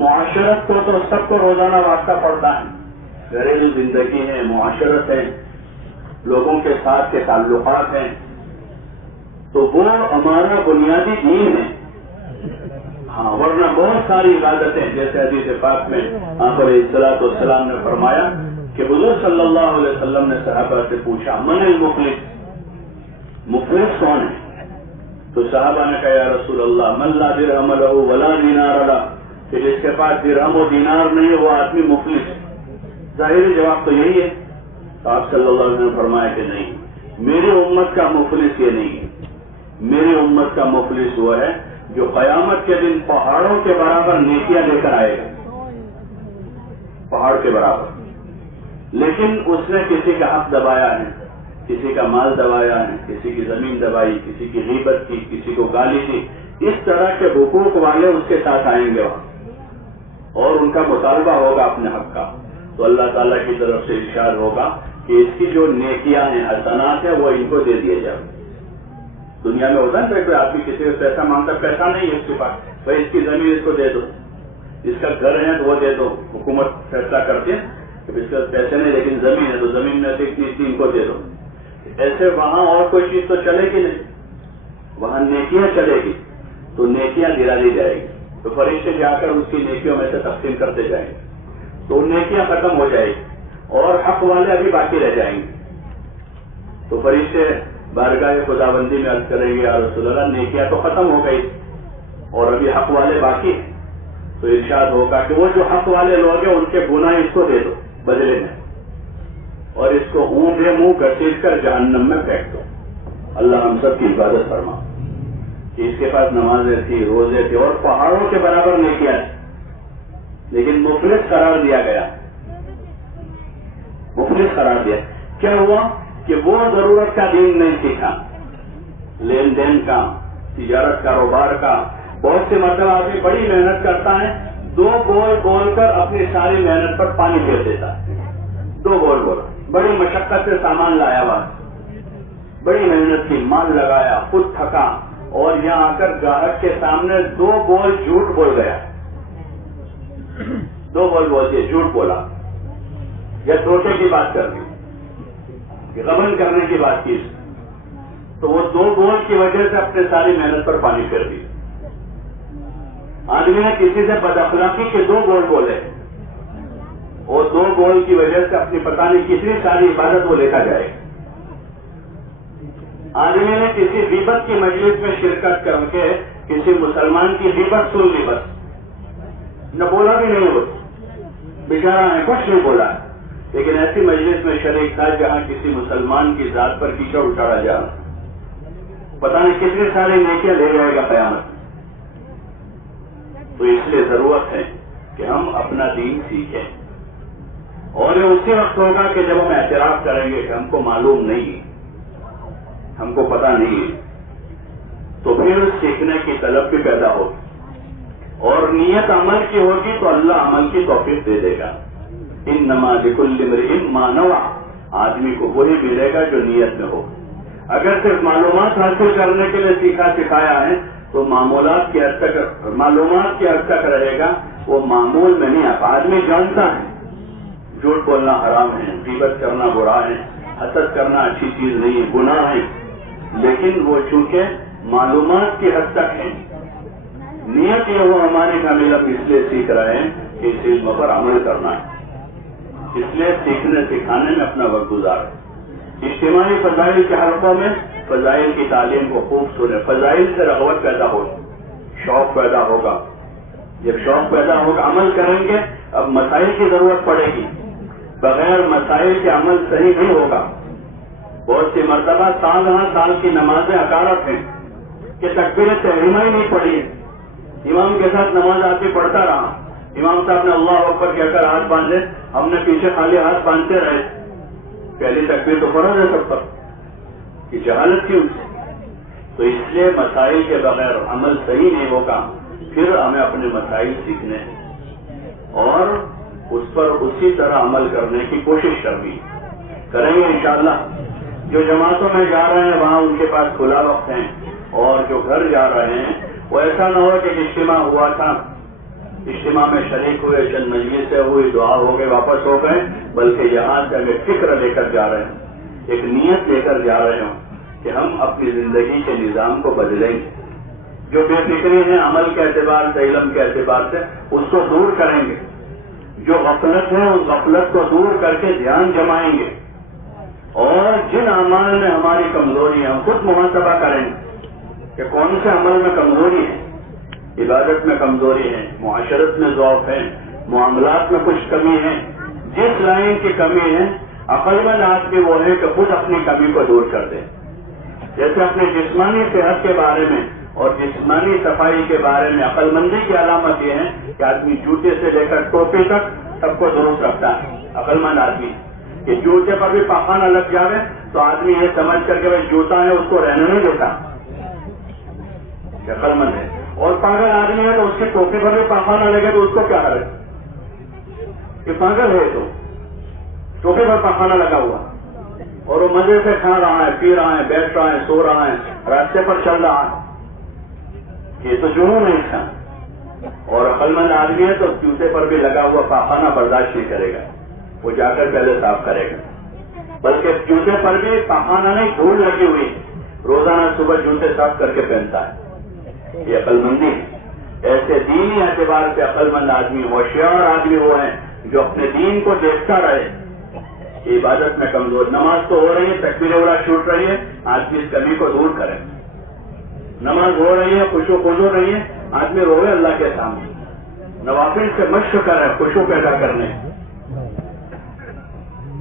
معاشرت کو تو سب کو روزانہ واسطہ پڑتا ہے، گھریلو زندگی ہے، معاشرت ہے، لوگوں کے ساتھ کے تعلقات ہیں، تو وہ ہمارا بنیادی دین ہے. ہاں، ورنہ بہت ساری عبادتیں جیسے حدیث پاک میں آپ علیہ الصلوۃ والسلام نے فرمایا کہ حضور صلی اللہ علیہ وسلم نے صحابہ سے پوچھا من المفلس، مفلس کون ہے؟ تو صحابہ نے کہا یا رسول اللہ من لا درہم لہ ولا دینار لہ، کہ جس کے پاس درہم و دینار نہیں ہے وہ آدمی مفلس ہے. ظاہری جواب تو یہی ہے. تو آپ صلی اللہ علیہ وسلم نے فرمایا کہ نہیں، میری امت کا مفلس یہ نہیں ہے. میری امت کا مفلس وہ ہے جو قیامت کے دن پہاڑوں کے برابر نیکیاں لے کر آئے گا، پہاڑ کے برابر، لیکن اس نے کسی کا حق دبایا ہے، کسی کا مال دبایا ہے، کسی کی زمین دبائی، کسی کی غیبت کی، کسی کو گالی دی. اس طرح کے حقوق والے اس کے ساتھ آئیں گے وہاں اور ان کا مطالبہ ہوگا اپنے حق کا. تو اللہ تعالیٰ کی طرف سے ارشاد ہوگا کہ اس کی جو نیکیاں ہیں، حسنات ہیں، وہ ان کو دے دیے جائیں. دنیا میں ہوتا ہے کوئی آدمی کسی سے پیسہ مانگتا، پیسہ نہیں ہے اس کے پاس، بھائی اس کی زمین اس کو دے دو، اس کا گھر ہے تو وہ دے دو. حکومت فیصلہ کرتی ہے کہ اس کے پیسے نہیں لیکن زمین ہے تو زمین میں سے ان کو دے دو. ایسے وہاں اور کوئی چیز تو چلے گی نہیں، وہاں نیکیاں چلے گی تو نیکیاں گرا دی جائے گی. تو فرشتے جا کر اس کی نیکیوں میں سے تقسیم کرتے جائیں گے تو نیکیاں ختم ہو جائے گی اور حق والے ابھی باقی رہ جائیں گے. تو فرشتے بارگاہ خداوندی میں عرض کریں گے یا رسول اللہ نیکیاں تو ختم ہو گئی اور ابھی حق والے باقی ہیں. تو ارشاد ہوگا کہ وہ جو حق والے لوگ ہیں ان کے گناہ اس کو دے دو بدلے میں، اور اس کو اونگے منہ گھسیٹ کر جہنم میں پھینک دو. اللہ ہم سب کی عبادت فرما کہ اس کے پاس نمازیں تھی، روزے تھے اور پہاڑوں کے برابر نیکیاں تھی، لیکن مفلس قرار دیا گیا. مفلس قرار دیا. کیا ہوا کہ وہ ضرورت کا دین نہیں سیکھا، لین دین کا، تجارت کاروبار کا. بہت سے مرتبہ آدمی بڑی محنت کرتا ہے، 2 بول بول کر اپنی ساری محنت پر پانی پھیر دیتا ہے. 2 بول بڑی مشقت سے سامان لایا ہوا، بڑی محنت کی، مال لگایا، خود تھکا، اور یہاں آ کر گاہک کے سامنے 2 بول جھوٹ بول گیا. 2 بول بول کے جھوٹ بولا یا دھوکے کی بات کر دی، غبن کرنے کی بات کی، تو وہ 2 بول کی وجہ سے اپنے ساری محنت پر پانی پھیر دی. آدمی نے کسی سے بد اخلاقی کے 2 بول بولے، اور 2 بول کی وجہ سے اپنی پتہ نہیں کتنی ساری عبادت وہ لیتا جائے. آدمی نے کسی غیبت کی مجلس میں شرکت کر کے کسی مسلمان کی غیبت سن لی، بس نہ بولا بھی نہیں، وہ بیچارہ ہے کچھ نہیں بولا، لیکن ایسی مجلس میں شریک تھا جہاں کسی مسلمان کی ذات پر کیچڑ اچھاڑا جا رہا، پتہ نہیں کتنی ساری نیکیاں لے جائے گا قیامت. تو اس لیے ضرورت ہے کہ ہم اپنا دین سیکھیں، اور یہ اسی وقت ہوگا کہ جب ہم اعتراف کریں گے کہ ہم کو معلوم نہیں، ہم کو پتہ نہیں، تو پھر سیکھنے کی طلب بھی پیدا ہوگی اور نیت عمل کی ہوگی تو اللہ عمل کی توفیق دے دے گا. انما لکل امرئ ما نوى، آدمی کو وہی ملے گا جو نیت میں ہو. اگر صرف معلومات حاصل کرنے کے لیے سیکھا سکھایا ہے تو معمولات کی حد تک، معلومات کی حد تک رہے گا، وہ معمول میں نہیں آتا. آدمی جانتا ہے جھوٹ بولنا حرام ہے، غیبت کرنا برا ہے، حسد کرنا اچھی چیز نہیں ہے، گناہ ہے، لیکن وہ چونکہ معلومات کی حد تک ہے. نیت یہ وہ ہماری کامل اب اس لیے سیکھ رہے ہیں کہ اس علم پر عمل کرنا ہے، اس لیے سیکھنے سکھانے میں اپنا وقت گزارے. اجتماعی فضائل کے حلقوں میں فضائل کی تعلیم کو خوب سنے. فضائل سے رغبت پیدا ہوگی، شوق پیدا ہوگا. جب شوق پیدا ہوگا عمل کریں گے. اب مسائل کی ضرورت پڑے گی، بغیر مسائل کے عمل صحیح نہیں ہوگا. بہت سی مرتبہ سال کی نمازیں حقارت ہیں کہ تکبیر تحریمہ ہی نہیں پڑھی ہے. امام کے ساتھ نماز آدمی پڑھتا رہا، امام صاحب نے اللہ اکبر کہہ کر ہاتھ باندھے، ہم نے پیچھے خالی ہاتھ باندھتے رہے. پہلی تکبیر تو فرض ہے سب پر، کہ جہالت کی ان سے. تو اس لیے مسائل کے بغیر عمل صحیح نہیں ہوگا. پھر ہمیں اپنے مسائل سیکھنے اور اس پر اسی طرح عمل کرنے کی کوشش کریں گے انشاءاللہ. جو جماعتوں میں جا رہے ہیں وہاں ان کے پاس کھلا وقت ہے، اور جو گھر جا رہے ہیں وہ ایسا نہ ہو کہ اجتماع ہوا تھا، اجتماع میں شریک ہوئے، چند مجلسیں ہوئی، دعا ہو گئے، واپس ہو گئے، بلکہ یہاں سے ہمیں فکر لے کر جا رہے ہیں، ایک نیت لے کر جا رہے ہوں کہ ہم اپنی زندگی کے نظام کو بدلیں گے. جو بے فکری ہے عمل کے اعتبار سے، علم کے اعتبار سے، اس کو دور کریں گے. جو غفلت ہے اس غفلت کو دور کر کے دھیان جمائیں گے. اور جن اعمال میں ہماری کمزوری ہے ہم خود محاسبہ کریں گے کہ کون سے عمل میں کمزوری ہے. عبادت میں کمزوری ہے، معاشرت میں ضعف ہے، معاملات میں کچھ کمی ہے. جس لائن کی کمی ہے عقل مند آدمی وہ ہے کہ خود اپنی کمی کو دور کر دے. جیسے اپنے جسمانی صحت کے بارے میں اور جسمانی صفائی کے بارے میں عقل مندی کی علامت یہ ہے کہ آدمی جوتے سے لے کر ٹوپی تک سب کو درست رکھتا ہے. عقل مند آدمی کہ جوتے پر بھی پاخانہ لگ جاوے تو آدمی یہ سمجھ کر کے بھائی جوتا ہے اس کو رہنے نہیں دیتا، عقل مند ہے. اور پاگل آدمی ہے تو اس کی ٹوپی پر بھی پاخانہ لگے تو اس کو کیا حل ہے؟ کہ پاگل ہے تو ٹوپی پر پاخانہ لگا ہوا اور وہ مزے سے کھا رہا ہے، پی رہا ہے، بیٹھ رہا ہے، سو رہا ہے، راستے پر چل رہا ہے. یہ تو جنون ہے انسان. اور عقل مند آدمی ہے تو جوتے پر بھی لگا ہوا پاخانہ برداشت نہیں کرے گا، وہ جا کر پہلے صاف کرے گا. بلکہ جوتے پر بھی پاخانہ نہیں، دھول لگی ہوئی، روزانہ صبح جوتے صاف کر کے پہنتا ہے. یہ عقل مندی ہے. ایسے دینی اعتبار سے عقل مند آدمی، ہوشیار آدمی وہ ہے جو اپنے دین کو دیکھتا رہے. عبادت میں کمزور، نماز تو ہو رہی ہے، تکبیر اولا چھوٹ رہی ہے، آدمی اس کمی کو دور کرے. نماز ہو رہی ہے، خشوع خضوع رہی ہے، آدمی روے اللہ کے سامنے، نوافل سے مشق کرے خشوع پیدا کرنے.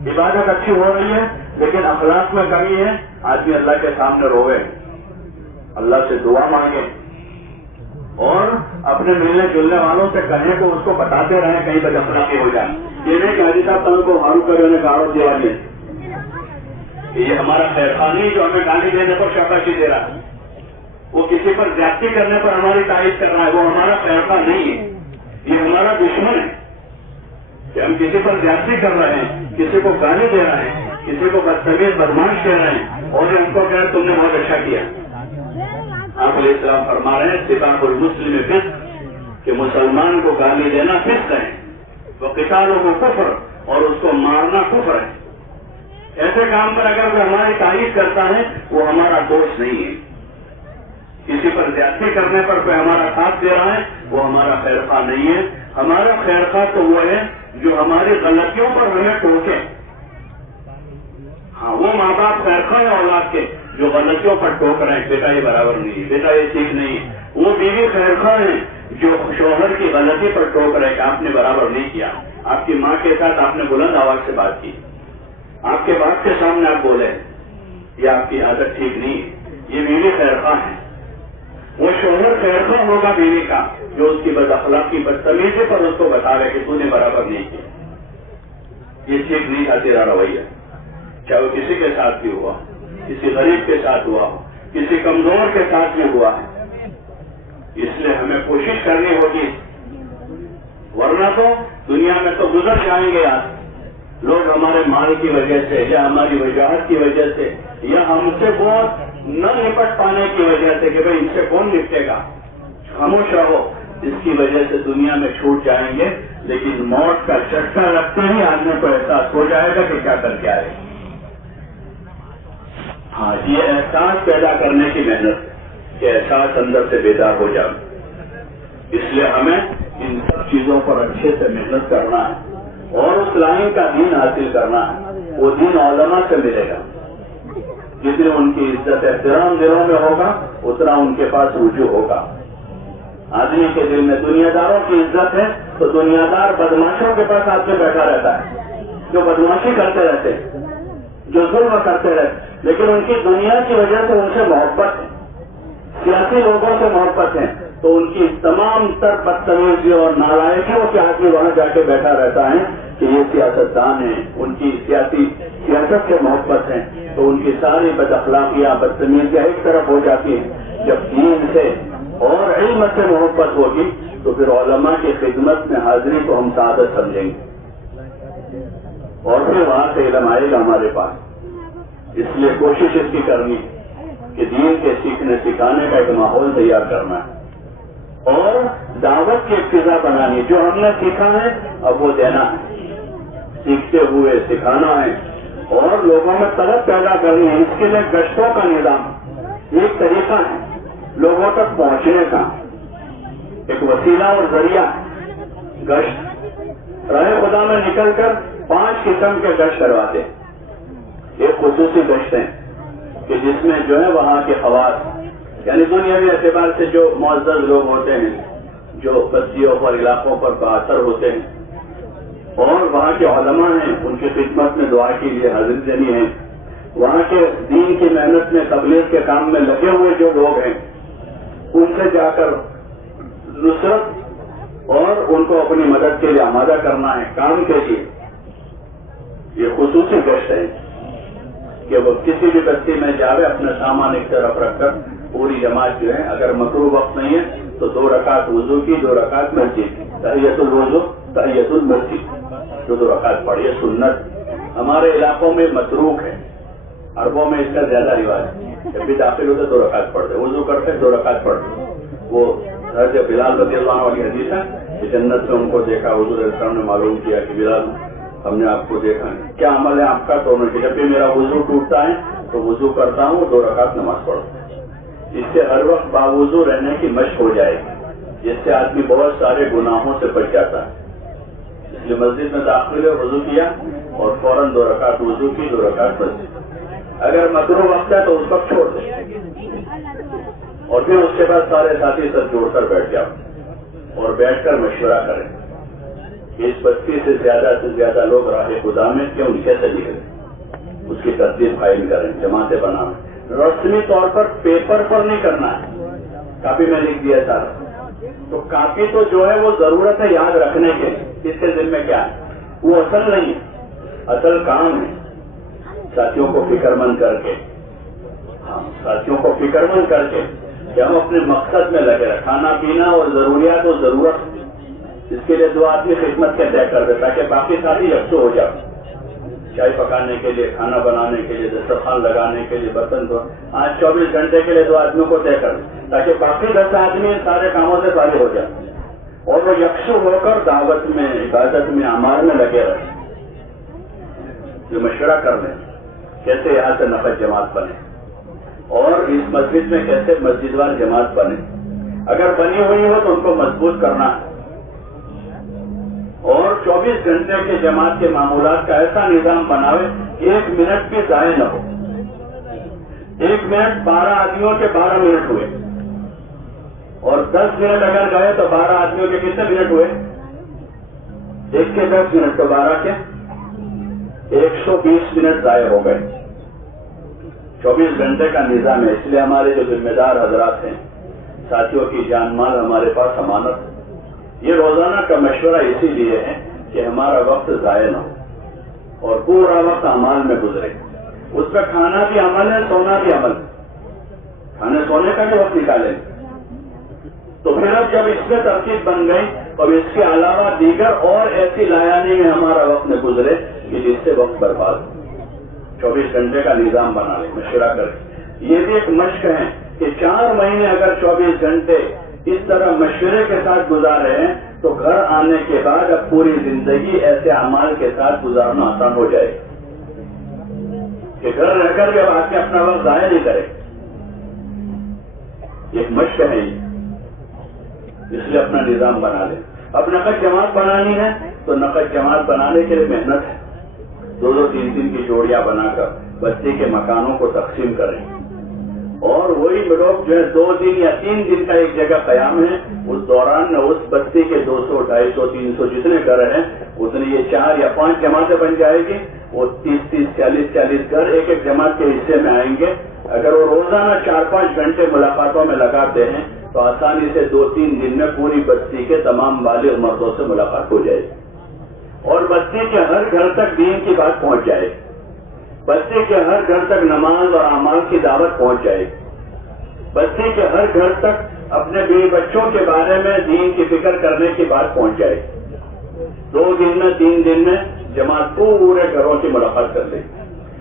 عبادت اچھی ہو رہی ہے لیکن اخلاق میں کمی ہے، آدمی اللہ کے سامنے روے، اللہ سے دعا مانگے اور اپنے ملنے جلنے والوں سے کہیں کو اس کو بتاتے رہیں کہیں بد اخلاقی ہو جائے. یہ نہیں کہ حاجی صاحب تم کو معروف کرے انہیں دعوت دیا دے، یہ ہمارا خیر خواہ نہیں جو ہمیں گالی دینے پر شاباشی دے رہا ہے، وہ کسی پر زیادتی کرنے پر ہماری تعریف کر رہا ہے، وہ ہمارا خیر خواہ نہیں ہے، یہ ہمارا دشمن ہے کہ ہم کسی پر زیادتی کر رہے ہیں، کسی کو گالی دے رہے ہیں، کسی کو بدتمیز بدماش کہہ رہے ہیں اور ان کو کہہ تم نے بہت اچھا کیا. آپ علیہ السلام فرما رہے ہیں سباب المسلم فسق، کہ مسلمان کو گالی دینا فسق ہے، وہ قتالوں کو کفر اور اس کو مارنا کفر ہے. ایسے کام پر اگر وہ ہماری تعریف کرتا ہے وہ ہمارا دوست نہیں ہے. کسی پر زیادتی کرنے پر کوئی ہمارا ساتھ دے رہا ہے وہ ہمارا خیر خواہ نہیں ہے. ہمارا خیر خواہ تو وہ ہے جو ہماری غلطیوں پر ہمیں ٹوکے. ہاں وہ ماں باپ خیر خواہ ہیں اولاد کے جو غلطیوں پر ٹوک رہے ہیں، بیٹا یہ برابر نہیں ہے، بیٹا یہ ٹھیک نہیں ہے. وہ بیوی خیر خواہ ہیں جو شوہر کی غلطی پر ٹوک رہے کہ آپ نے برابر نہیں کیا. آپ کی ماں کے ساتھ آپ نے بلند آواز سے بات کی، آپ کے باپ کے سامنے آپ بولے، یہ آپ کی عادت ٹھیک نہیں ہے. یہ بیوی خیر خواہ ہے. وہ شوہر خیر خواہ ہوگا بیوی کا جو اس کی بد اخلاقی بدتمیزی پر اس کو بتا رہے کہ تو نے برابر نہیں کیا، یہ ٹھیک نہیں تھا تیرا رویہ. چاہے وہ کسی کے ساتھ بھی ہوا، کسی غریب کے ساتھ ہوا ہو، کسی کمزور کے ساتھ بھی ہوا ہے. اس لیے ہمیں کوشش کرنی ہوگی، ورنہ تو دنیا میں تو گزر جائیں گے. آج لوگ ہمارے مال کی وجہ سے یا ہماری وجاہت کی وجہ سے یا ہم سے بہت نہ نپٹ پانے کی وجہ سے کہ بھئی ان سے کون نپٹے گا، خاموش رہو، اس کی وجہ سے دنیا میں چھوٹ جائیں گے، لیکن موت کا جھٹکا لگتے ہی آدمی کو احساس ہو جائے گا کہ کیا کر کے آئے. ہاں، یہ احساس پیدا کرنے کی محنت کہ احساس اندر سے بیدار ہو جائے. اس لیے ہمیں ان سب چیزوں پر اچھے سے محنت کرنا ہے اور اس لائن کا دین حاصل کرنا ہے. وہ دین علماء سے ملے گا. جتنی ان کی عزت احترام دلوں میں ہوگا اتنا ان کے پاس رجوع ہوگا. آدمی کے دل میں دنیا داروں کی عزت ہے تو دنیا دار بدماشوں کے پاس آدمی بیٹھا رہتا ہے، جو بدماشی کرتے رہتے، جو ظلم کرتے رہتے، لیکن ان کی دنیا کی وجہ سے ان سے محبت ہے، سیاسی لوگوں سے محبت ہے، تو ان کی تمام تر بدتمیزی اور نالائقیوں کے آدمی وہاں جا کے بیٹھا رہتا ہے کہ یہ سیاستدان ہیں، ان کی سیاست سے محبت ہے، تو ان کی ساری بد اخلاقیاں بدتمیزیاں ایک طرف ہو جاتی ہیں. جب دین سے اور علم سے محبت ہوگی تو پھر علماء کی خدمت میں حاضری کو ہم سعادت سمجھیں گے اور پھر وہاں سے علم آئے گا ہمارے پاس. اس لیے کوشش اس کی کرنی کہ دین کے سیکھنے سکھانے کا ایک ماحول تیار کرنا ہے اور دعوت کی ایک فضا بنانی. جو ہم نے سیکھا ہے اب وہ دینا ہے، سیکھتے ہوئے سکھانا ہے اور لوگوں میں طلب پیدا کرنی ہے. اس کے لیے گشتوں کا نظام ایک طریقہ ہے لوگوں تک پہنچنے کا، ایک وسیلہ اور ذریعہ. گشت راہ خدا میں نکل کر 5 قسم کے گشت کرواتے. ایک خصوصی گشت ہے کہ جس میں جو ہے وہاں کے خواص یعنی دنیاوی اعتبار سے جو معزز لوگ ہوتے ہیں، جو بستیوں پر علاقوں پر بااثر ہوتے ہیں اور وہاں کے علماء ہیں، ان کی خدمت میں دعا کے لیے حاضری دینی ہے. وہاں کے دین کی محنت میں تبلیغ کے کام میں لگے ہوئے جو لوگ ہیں ان سے جا کر نصرت اور ان کو اپنی مدد کے لیے آمادہ کرنا ہے کام کے لیے. یہ خصوصی گشت ہے کہ وہ کسی بھی بستی میں جاوے اپنا سامان ایک طرف رکھ کر پوری جماعت جو ہے، اگر مکروہ وقت نہیں ہے تو 2 رکعت وضو کی، 2 رکعت مسجد کی، تحیۃ الوضو تحیۃ المسجد، 2 رکعت پڑھیے. سنت ہمارے علاقوں میں متروک ہے، عربوں میں اس کا زیادہ رواج ہے. جب بھی داخل ہوتے 2 رکعت پڑھتے، وضو کرتے 2 رکعت پڑھتے. وہ حضرت بلال رضی اللہ عنہ والی حدیث ہے کہ جنت میں ان کو دیکھا، حضور علیہ السلام نے معلوم کیا کہ بلال ہم نے آپ کو دیکھا ہے، کیا عمل ہے آپ کا؟ تو انہوں نے جب بھی میرا وضو ٹوٹتا ہے تو وضو کرتا ہوں، 2 رکعت نماز پڑھتا ہوں. اس سے ہر وقت باوضو رہنے کی مشق ہو جائے گی، جس سے آدمی بہت سارے گناہوں سے بچ جاتا ہے. اس لیے مسجد میں داخل ہوئے وضو کیا اور فوراً 2 رکعت وضو کی، 2 رکعت مسجد. اگر مکروہ وقت ہے تو اس وقت چھوڑ دیں اور پھر اس کے بعد سارے ساتھی سب جوڑ کر بیٹھ جاؤ اور بیٹھ کر مشورہ کریں. اس بستی سے زیادہ لوگ راہ خدا میں کیوں کیسے نکلے، اس کی ترتیب قائم کریں، جماعتیں بنائیں. رسمی طور پر پیپر پر نہیں کرنا ہے، کاپی میں لکھ دیا سارا. تو کاپی تو جو ہے وہ ضرورت ہے یاد رکھنے کے، اس کے ذمہ کیا ہے، وہ اصل نہیں ہے، اصل کام ہے. ساتھیوں کو فکر مند کر کے، ساتھیوں کو فکر مند کر کے کہ ہم اپنے مقصد میں لگے رہے. کھانا پینا اور ضروریات و ضرورت، اس کے لیے 2 آدمی خدمت کے طے کر دے تاکہ باقی ساتھی یکسو ہو جائے. چائے پکانے کے لیے، کھانا بنانے کے لیے، دسترخوان لگانے کے لیے، برتن دھو، آج 24 گھنٹے کے لیے 2 آدمیوں کو طے کر دیں تاکہ باقی 10 آدمی سارے کاموں سے فارغ ہو جائے اور وہ یکسو ہو کر دعوت میں، عبادت میں، اعمال میں لگے رہے. جو مشورہ کر لیں کیسے یہاں سے نفع جماعت بنے اور اس مسجد میں کیسے مسجد وار جماعت بنے. اگر بنی ہوئی ہو تو ان کو مضبوط کرنا ہے اور 24 گھنٹے کے جماعت کے معمولات کا ایسا نظام بناوے 1 منٹ بھی ضائع نہ ہو. 1 منٹ 12 آدمیوں کے 12 منٹ ہوئے اور 10 منٹ اگر گئے تو 12 آدمیوں کے کتنے منٹ ہوئے؟ 1 کے 10 منٹ تو 12 کے 120 منٹ ضائع ہو گئے. 24 گھنٹے کا نظام ہے. اس لیے ہمارے جو ذمہ دار حضرات ہیں، ساتھیوں کی جان مال ہمارے پاس امانت. یہ روزانہ کا مشورہ اسی لیے ہے کہ ہمارا وقت ضائع نہ ہو اور پورا وقت اعمال میں گزرے. اس میں کھانا بھی عمل ہے، سونا بھی عمل ہے. کھانے سونے کا بھی وقت نکالیں تو پھر اب جب اس میں ترتیب بن گئی اور اس کے علاوہ دیگر اور ایسی لایانی میں ہمارا وقت نہ گزرے کہ جس سے وقت برباد. 24 گھنٹے کا نظام بنا لیں مشورہ کر کے. یہ بھی ایک مشق ہے کہ 4 مہینے اگر 24 گھنٹے اس طرح مشورے کے ساتھ گزارے ہیں تو گھر آنے کے بعد اب پوری زندگی ایسے اعمال کے ساتھ گزارنا آسان ہو جائے کہ گھر رہ کر بھی اب آ کے اپنا وقت ضائع نہیں کرے. ایک مشق ہے یہ، اس لیے اپنا نظام بنا لیں. اب نقد جماعت بنانی ہے تو نقد جماعت بنانے کے لیے محنت ہے. 2-2 3-3 کی جوڑیاں بنا کر بستی کے مکانوں کو تقسیم کریں اور وہی لوگ جو ہے 2 دن یا 3 دن کا ایک جگہ قیام ہے، اس دوران اس بستی کے 200 250 300 جتنے گھر ہیں اتنے یہ 4 یا 5 جماعتیں بن جائے گی. وہ 30 40 گھر ایک ایک جماعت کے حصے میں آئیں گے. اگر وہ روزانہ 4-5 گھنٹے ملاقاتوں میں لگاتے ہیں تو آسانی سے 2-3 دن میں پوری بستی کے تمام بالغ مردوں سے ملاقات ہو جائے گی اور بستی کے ہر گھر تک دین کی بات پہنچ جائے گی. بستی کے ہر گھر تک نماز اور اعمال کی دعوت پہنچ جائے گی. بستی کے ہر گھر تک اپنے بیوی بچوں کے بارے میں دین کی فکر کرنے کی بات پہنچ جائے گی. 2 دن میں 3 دن میں جماعت پورے گھروں کی ملاقات کر لے گی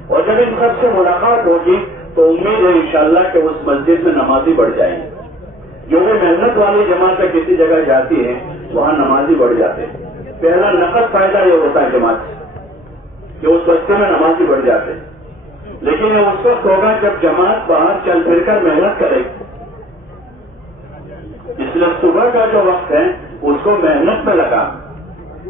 اور جب ان سب سے ملاقات ہوگی تو امید ہے انشاءاللہ کہ اس مسجد میں نمازی بڑھ جائیں گے. جو بھی محنت والی جماعت کسی جگہ جاتی ہے وہاں نمازی بڑھ جاتے ہیں. پہلا نقد فائدہ یہ ہوتا ہے جماعت سے کہ اس بستے میں نمازی بڑھ جاتے ہیں. لیکن یہ اس وقت ہوگا جب جماعت باہر چل پھر کر محنت کرے گی. اس لیے صبح کا جو وقت ہے اس کو محنت میں لگا.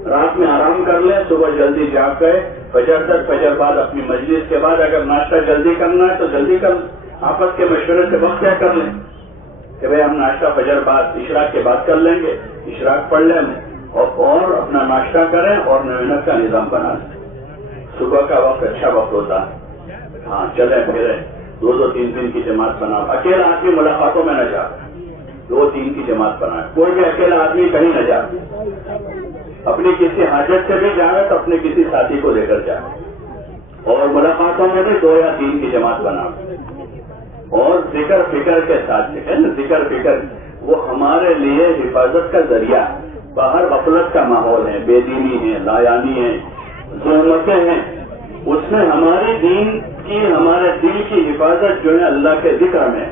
رات میں آرام کر لیں، صبح جلدی جاگ گئے، فجر تک، فجر بعد اپنی مجلس کے بعد اگر ناشتہ جلدی کرنا ہے تو جلدی کر آپس کے مشورے سے وقت کیا کر لیں کہ بھائی ہم ناشتہ فجر بعد عشراق کے بعد کر لیں گے، عشراق پڑھ لیں اور اپنا ناشتہ کریں اور محنت کا نظام بنا لیں. صبح کا وقت اچھا وقت ہوتا ہے. ہاں چلیں پھریں، 2-2 3-3 کی جماعت بنا. اکیلا آدمی ملاقاتوں میں نہ جا، 2-3 کی جماعت بنا. کوئی بھی اکیلا آدمی کہیں نہ جا. اپنی کسی حاجت سے بھی جائے تو اپنے کسی ساتھی کو لے کر جائے اور ملاقاتوں میں بھی 2 یا 3 کی جماعت بنا اور ذکر فکر کے ساتھ. ذکر فکر وہ ہمارے لیے حفاظت کا ذریعہ. باہر غفلت کا ماحول ہے، بے دینی ہے، لایانی ہے، ظلمتیں ہیں. اس میں ہماری دین کی، ہمارے دل کی حفاظت جو ہے اللہ کے ذکر میں.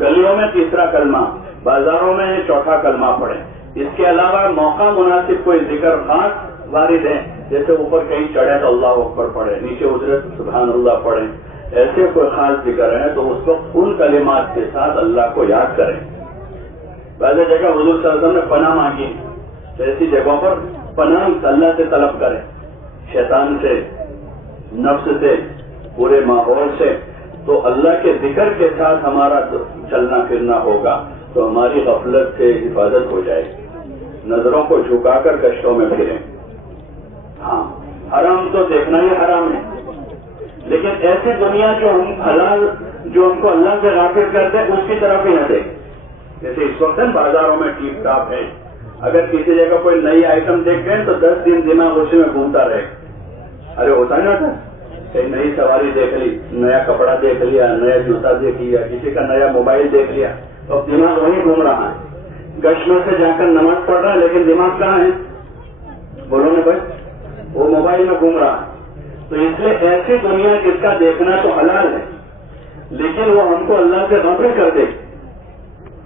گلیوں میں 3 کلمہ، بازاروں میں 4 کلمہ پڑھیں. اس کے علاوہ موقع مناسب کوئی ذکر خاص وارد ہے، جیسے اوپر کہیں چڑھے تو اللہ اکبر پڑھیں، نیچے اترے تو سبحان اللہ پڑھیں. ایسے کوئی خاص ذکر ہے تو اس وقت ان کلمات کے ساتھ اللہ کو یاد کریں. بعض جگہ حضور صلی اللہ علیہ وسلم نے پناہ مانگی، تو ایسی جگہوں پر پناہ اللہ سے طلب کریں، شیطان سے، نفس سے، پورے ماحول سے. تو اللہ کے ذکر کے ساتھ ہمارا چلنا پھرنا ہوگا تو ہماری غفلت سے حفاظت ہو جائے گی. نظروں کو جھکا کر گشتوں میں پھریں. ہاں حرام تو دیکھنا ہی حرام ہے، لیکن ایسی دنیا جو ہم حلال، جو ہم کو اللہ سے غافل کرتے ہیں اس کی طرف ہی نہ دیکھیں. جیسے اس وقت بازاروں میں ٹیپ ٹاپ ہے، اگر کسی جگہ کوئی نئی آئٹم دیکھ گئے تو 10 دن دماغ اسی میں گھومتا رہے. ارے ہوتا نا تھا، کہیں نئی سواری دیکھ لی، نیا کپڑا دیکھ لیا، نیا جوتا دیکھ لیا، کسی کا نیا موبائل دیکھ لیا، تو اب دماغ وہیں گھوم رہا ہے. گشت میں سے جا کر نماز پڑھ رہا ہے لیکن دماغ کہاں ہے؟ بولو نا بھائی، وہ موبائل میں گھوم رہا ہے. تو اس لیے ایسی دنیا جس کا دیکھنا تو حلال ہے لیکن وہ ہم کو اللہ سے غافل کر دے،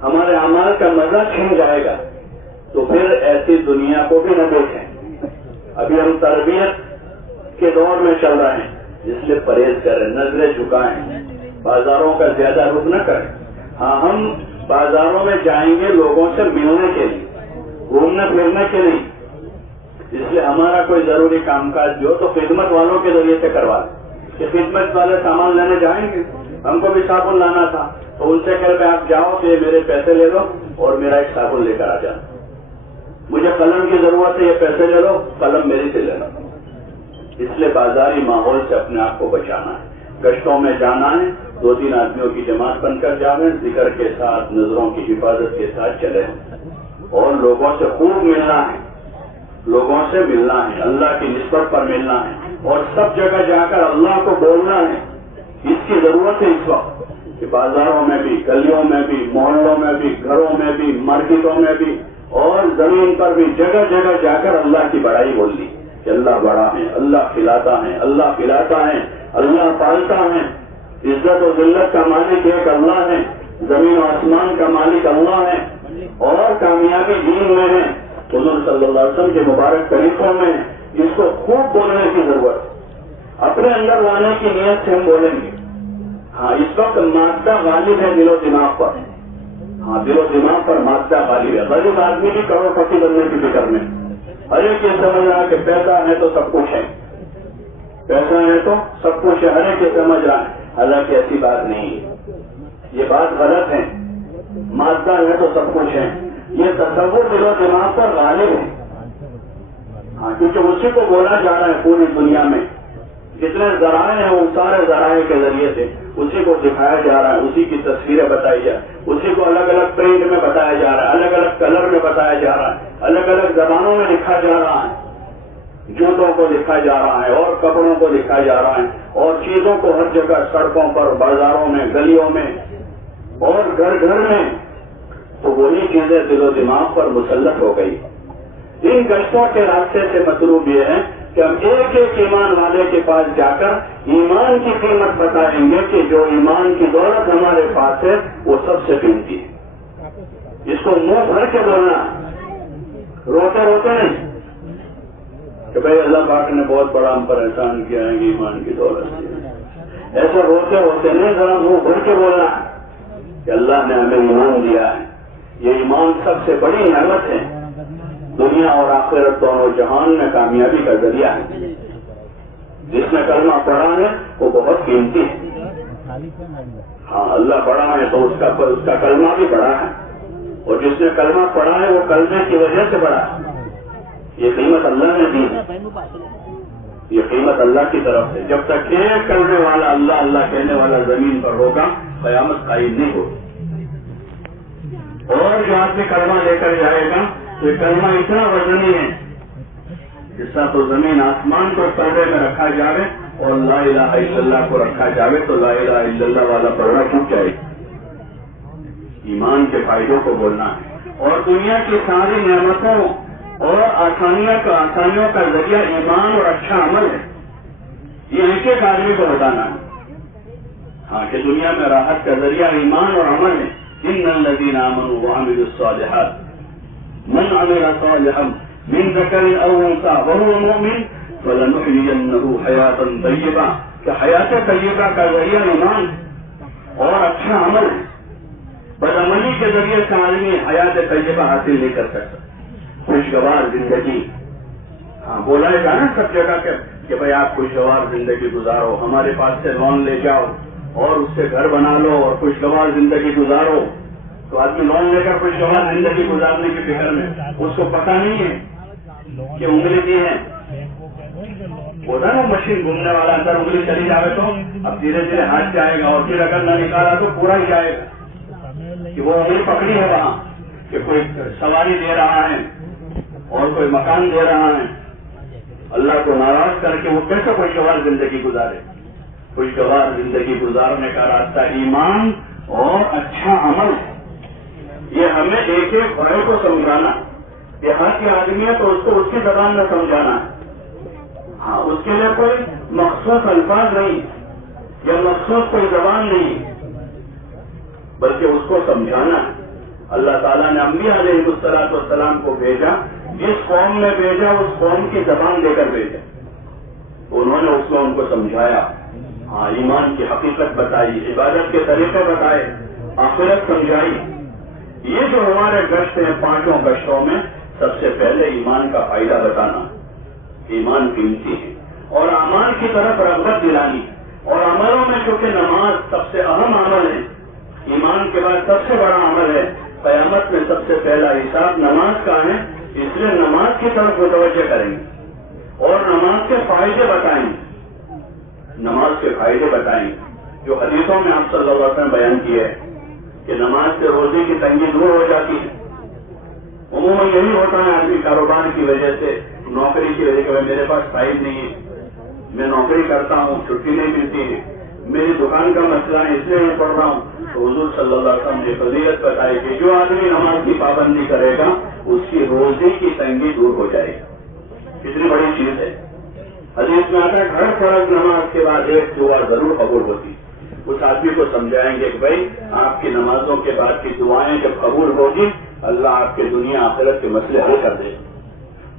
ہمارے اعمال کا مزہ چھن جائے گا، تو پھر ایسی دنیا کو بھی نہ دیکھیں. ابھی ہم تربیت کے دور میں چل رہے ہیں، اس لیے پرہیز کریں، نظریں جھکائیں، بازاروں کا زیادہ رخ نہ کریں. ہاں ہم بازاروں میں جائیں گے لوگوں سے ملنے کے لیے، گھومنے پھرنے کے لیے. اس لیے ہمارا کوئی ضروری کام کاج جو تو خدمت والوں کے ذریعے سے کروا لیں کہ خدمت والے سامان لینے جائیں گے، ہم کو بھی صابن لانا تھا تو ان سے کہہ کے آپ جاؤ کہ میرے پیسے لے لو اور میرا ایک صابن لے کر آ جانا. مجھے قلم کی ضرورت ہے، یہ پیسے لے لو، قلم میری سے لینا. اس لیے بازاری ماحول سے اپنے آپ کو بچانا ہے. گشتوں میں جانا ہے، 2-3 آدمیوں کی جماعت بن کر جاویں، ذکر کے ساتھ، نظروں کی حفاظت کے ساتھ چلیں اور لوگوں سے خوب ملنا ہے، لوگوں سے ملنا ہے، اللہ کی نسبت پر ملنا ہے اور سب جگہ جا کر اللہ کو بولنا ہے. اس کی ضرورت ہے اس وقت کہ بازاروں میں بھی، گلیوں میں بھی، محلوں میں بھی، گھروں میں بھی، مارکیٹوں میں بھی اور زمین پر بھی جگہ جگہ جا کر اللہ کی بڑائی بولنی کہ اللہ بڑا ہے، اللہ کھلاتا ہے، اللہ پلاتا ہے، اللہ پالتا ہے. عزت و ذلت کا مالک ایک اللہ ہے، زمین و آسمان کا مالک اللہ ہے، اور کامیابی دین میں ہے، حضور صلی اللہ علیہ وسلم کے مبارک طریقوں میں ہے۔ اس کو خوب بولنے کی ضرورت ہے، اپنے اندر لانے کی نیت سے ہم بولیں گے۔ ہاں، اس وقت مادہ غالب ہے دل و دماغ پر، ہاں دل و دماغ پر مادہ غالب ہے۔ غریب آدمی بھی کروڑ پتی بننے کی فکر میں، ہر ایک یہ سمجھ رہا ہے کہ پیسہ ہے تو سب کچھ ہے، پیسہ ہے تو سب کچھ ہے، ہر ایک یہ سمجھ رہا ہے، حالانکہ ایسی بات نہیں ہے، یہ بات غلط ہے۔ مادہ ہے تو سب کچھ ہے، یہ تصور دل و دماغ پر غالب ہے، ہاں، کیونکہ اسی کو بولا جا رہا ہے پوری دنیا میں، جتنے ذرائع ہیں وہ سارے ذرائع کے ذریعے سے اسی کو دکھایا جا رہا ہے، اسی کی تصویریں بتائی جا رہی ہیں، اسی کو الگ الگ پرنٹ میں بتایا جا رہا ہے، الگ الگ کلر میں بتایا جا رہا ہے، الگ الگ زبانوں میں لکھا جا رہا ہے، جوتوں کو لکھا جا رہا ہے اور کپڑوں کو لکھا جا رہا ہے، اور چیزوں کو ہر جگہ، سڑکوں پر، بازاروں میں، گلیوں میں اور گھر گھر میں، تو وہی چیزیں دل و دماغ پر مسلط ہو گئی۔ ان گشتوں کے راستے سے مطلوب یہ ہے کہ ہم ایک ایک ایمان والے کے پاس جا کر ایمان کی قیمت بتائیں گے کہ جو ایمان کی دولت ہمارے پاس ہے وہ سب سے قیمتی ہے۔ اس کو منہ بھر کے بولنا، روتے روتے نہیں کہ بھائی اللہ پاک نے بہت بڑا ہم پر احسان کیا ہے ایمان کی دولت سے، ایسے روتے ہوتے نہیں، ذرا منہ بھر کے بولنا کہ اللہ نے ہمیں ایمان دیا ہے، یہ ایمان سب سے بڑی نعمت ہے، دنیا اور آخرت دونوں جہان میں کامیابی کا ذریعہ ہے۔ جس نے کلمہ پڑھا ہے وہ بہت قیمتی ہے، ہاں اللہ بڑا ہے تو اس کا کلمہ بھی بڑا ہے، اور جس نے کلمہ پڑھا ہے وہ کلمے کی وجہ سے بڑا ہے۔ یہ قیمت اللہ نے دی ہے، یہ قیمت اللہ کی طرف سے۔ جب تک ایک کرنے والا اللہ اللہ کہنے والا زمین پر ہوگا، قیامت قائم نہیں ہوگی۔ اور جو آدمی کلمہ لے کر جائے گا، یہ کلمہ اتنا وزنی ہے جس طرح تو زمین آسمان کو پردے میں رکھا جائے اور لا الہ الا اللہ کو رکھا جائے تو لا الہ الا اللہ والا پردہ ٹوٹ جائے گا۔ ایمان کے فائدوں کو بولنا ہے، اور دنیا کی ساری نعمتوں اور آسانیوں کا ذریعہ ایمان اور اچھا عمل ہے، یہ ایک ایک آدمی کو بتانا ہے، ہاں کہ دنیا میں راحت کا ذریعہ ایمان اور عمل ہے۔ ان الذین آمنوا وعملوا الصالحات من عمل صالحا من ذکر او انثى وهو مؤمن فلنحيينه حیاتا طیبہ، کہ حیات طیبہ کا ذریعہ ایمان اور اچھا عمل ہے۔ بدعملی کے ذریعے سے آدمی حیات طیبہ حاصل نہیں کر سکتا، خوشگوار زندگی، ہاں بولا ہے نا سب جگہ کہ بھائی آپ خوشگوار زندگی گزارو، ہمارے پاس سے لون لے جاؤ اور اس سے گھر بنا لو اور خوشگوار زندگی گزارو، تو آدمی لون لے کر خوشگوار زندگی گزارنے کی فکر میں، اس کو پتہ نہیں ہے کہ انگلی کی ہے، ہوتا نا مشین گھومنے والا، اندر انگلی چلی جائے تو اب دھیرے دھیرے ہاتھ جائے گا، اور پھر اگر نہ نکالا تو پورا ہی جائے گا، کہ وہ انگلی پکڑی ہے وہاں کہ کوئی سواری دے رہا ہے اور کوئی مکان دے رہا ہے، اللہ کو ناراض کر کے وہ کیسے خوشگوار زندگی گزارے؟ خوشگوار زندگی گزارنے کا راستہ ایمان اور اچھا عمل ہے۔ یہ ہمیں ایک ایک بڑے کو سمجھانا، دیہاتی آدمی ہے تو اس کو اس کی زبان میں سمجھانا ہے، ہاں اس کے لیے کوئی مخصوص الفاظ نہیں یا مخصوص کوئی زبان نہیں، بلکہ اس کو سمجھانا ہے۔ اللہ تعالیٰ نے انبیاء علیہ الصلوۃ والسلام کو بھیجا، جس قوم میں بھیجا اس قوم کی زبان دے کر بھیجا، انہوں نے اس میں ان کو سمجھایا، ہاں ایمان کی حقیقت بتائی، عبادت کے طریقے بتائے، آخرت سمجھائی۔ یہ جو ہمارے گشت ہیں 5 گشتوں میں، سب سے پہلے ایمان کا فائدہ بتانا، ایمان قیمتی ہے، اور اعمال کی طرف رغبت دلانی، اور عملوں میں چونکہ نماز سب سے اہم عمل ہے، ایمان کے بعد سب سے بڑا عمل ہے، قیامت میں سب سے پہلا حساب نماز کا ہے، اس لیے نماز کی طرف متوجہ کریں گے اور نماز کے فائدے بتائیں گے، نماز کے فائدے بتائیں گے جو حدیثوں میں آپ صلی اللہ علیہ وسلم بیان کیے ہیں کہ نماز سے روزی کی تنگی دور ہو جاتی ہے۔ عموماً یہی ہوتا ہے، آدمی کاروبار کی وجہ سے، نوکری کی وجہ سے، میرے پاس ٹائم نہیں ہے، میں نوکری کرتا ہوں، چھٹی نہیں ملتی ہے، میری دکان کا مسئلہ ہے اس لیے میں پڑھ رہا ہوں، تو حضور صلی اللہ علیہ وسلم نے فضیلت بتائی کہ جو آدمی نماز کی پابندی کرے گا اس کی روزی کی تنگی دور ہو جائے گی۔ کتنی بڑی چیز ہے۔ حدیث میں آتا ہے ہر فرض نماز کے بعد ایک دعا ضرور قبول ہوتی، اس آدمی کو سمجھائیں گے کہ بھائی آپ کی نمازوں کے بعد کی دعائیں جب قبول ہوگی اللہ آپ کے دنیا آخرت کے مسئلے حل کر دے.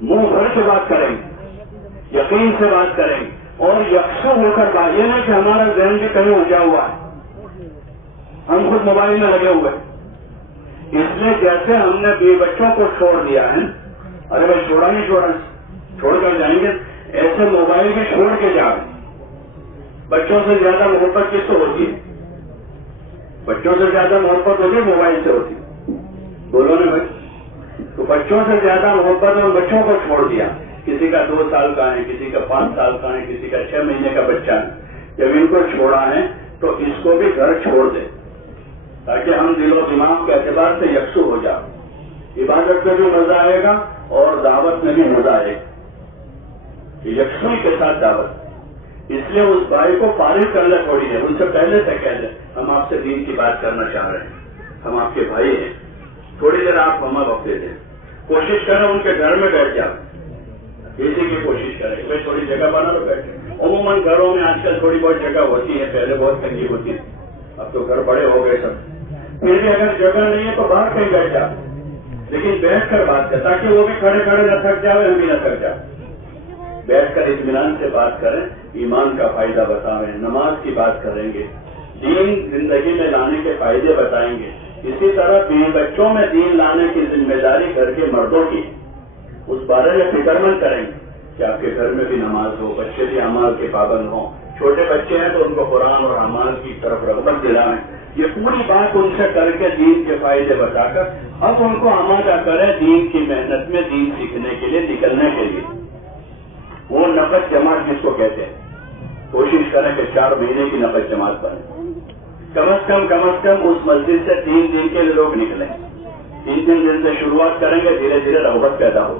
منہ بھر سے بات کریں گے, یقین سے بات کریں گے, اور یکسو ہو کر بات. یہ نہیں کہ ہمارا ذہن بھی کہیں الجھا ہوا ہے, ہم خود موبائل میں لگے ہوئے. اس لیے جیسے ہم نے بیوی بچوں کو چھوڑ دیا ہے, ارے بھائی چھوڑا نہیں چھوڑا, چھوڑ کر جائیں گے, ایسے موبائل بھی چھوڑ کے جا رہے. بچوں سے زیادہ محبت کس سے ہوتی ہے؟ بچوں سے زیادہ محبت ہوتی ہے موبائل سے ہوتی ہے. بولو نا بھائی, تو بچوں سے زیادہ محبت اور بچوں کو چھوڑ دیا. کسی کا 2 سال کا ہے, کسی کا 5 سال کا ہے, کسی کا 6 مہینے کا بچہ ہے. جب ان کو چھوڑا ہے تو اس کو بھی گھر چھوڑ دے تاکہ ہم دل و دماغ کے اعتبار سے یکسو ہو جائیں. عبادت میں بھی مزہ آئے گا اور دعوت میں بھی مزہ آئے گا. یکسوئی کے ساتھ دعوت. اس لیے اس بھائی کو فارغ کرنا تھوڑی ہے, ان سے پہلے سے کہہ دیں ہم آپ سے دین کی بات کرنا چاہ رہے ہیں, ہم آپ کے بھائی ہیں, تھوڑی دیر آپ ہمیں وقت دے دیں. کوشش کریں ان کے گھر میں بیٹھ جاؤ, اسی کی کوشش کریں بھائی تھوڑی جگہ بنا لو بیٹھے. عموماً گھروں میں آج کل تھوڑی بہت جگہ ہوتی ہے, پہلے بہت تنگی ہوتی ہے, اب تو گھر بڑے ہو گئے سب. پھر بھی اگر جگہ نہیں ہے تو باہر کہیں بیٹھ جاؤ, لیکن بیٹھ کر بات کریں تاکہ وہ بھی کھڑے کھڑے نہ تھک جائے, ہم بھی نہ تھک جائے. بیٹھ کر اطمینان سے بات کریں, ایمان کا فائدہ بتائیں, نماز کی بات کریں گے, دین زندگی میں لانے کے فائدے بتائیں گے. اسی طرح بیوی بچوں میں دین لانے کی ذمہ داری گھر کے مردوں کی, اس بارے میں فکر مند کریں گے کہ آپ کے گھر میں بھی نماز ہو, بچے بھی اعمال کے پابند ہوں. چھوٹے بچے ہیں تو ان کو قرآن اور اعمال کی طرف رغبت دلائیں. یہ پوری بات ان سے کر کے دین کے فائدے بتا کر اب ان کو آمادہ کریں دین کی محنت میں, دین سیکھنے کے لیے, نکلنے کے لیے. وہ نفت جماعت جس کو کہتے ہیں, کوشش کریں کہ 4 مہینے کی نفت جماعت بنے. کم از کم اس مسجد سے 3 دن کے لیے لوگ نکلیں. 3 دن سے شروعات کریں گے, دھیرے دھیرے رغبت پیدا ہو.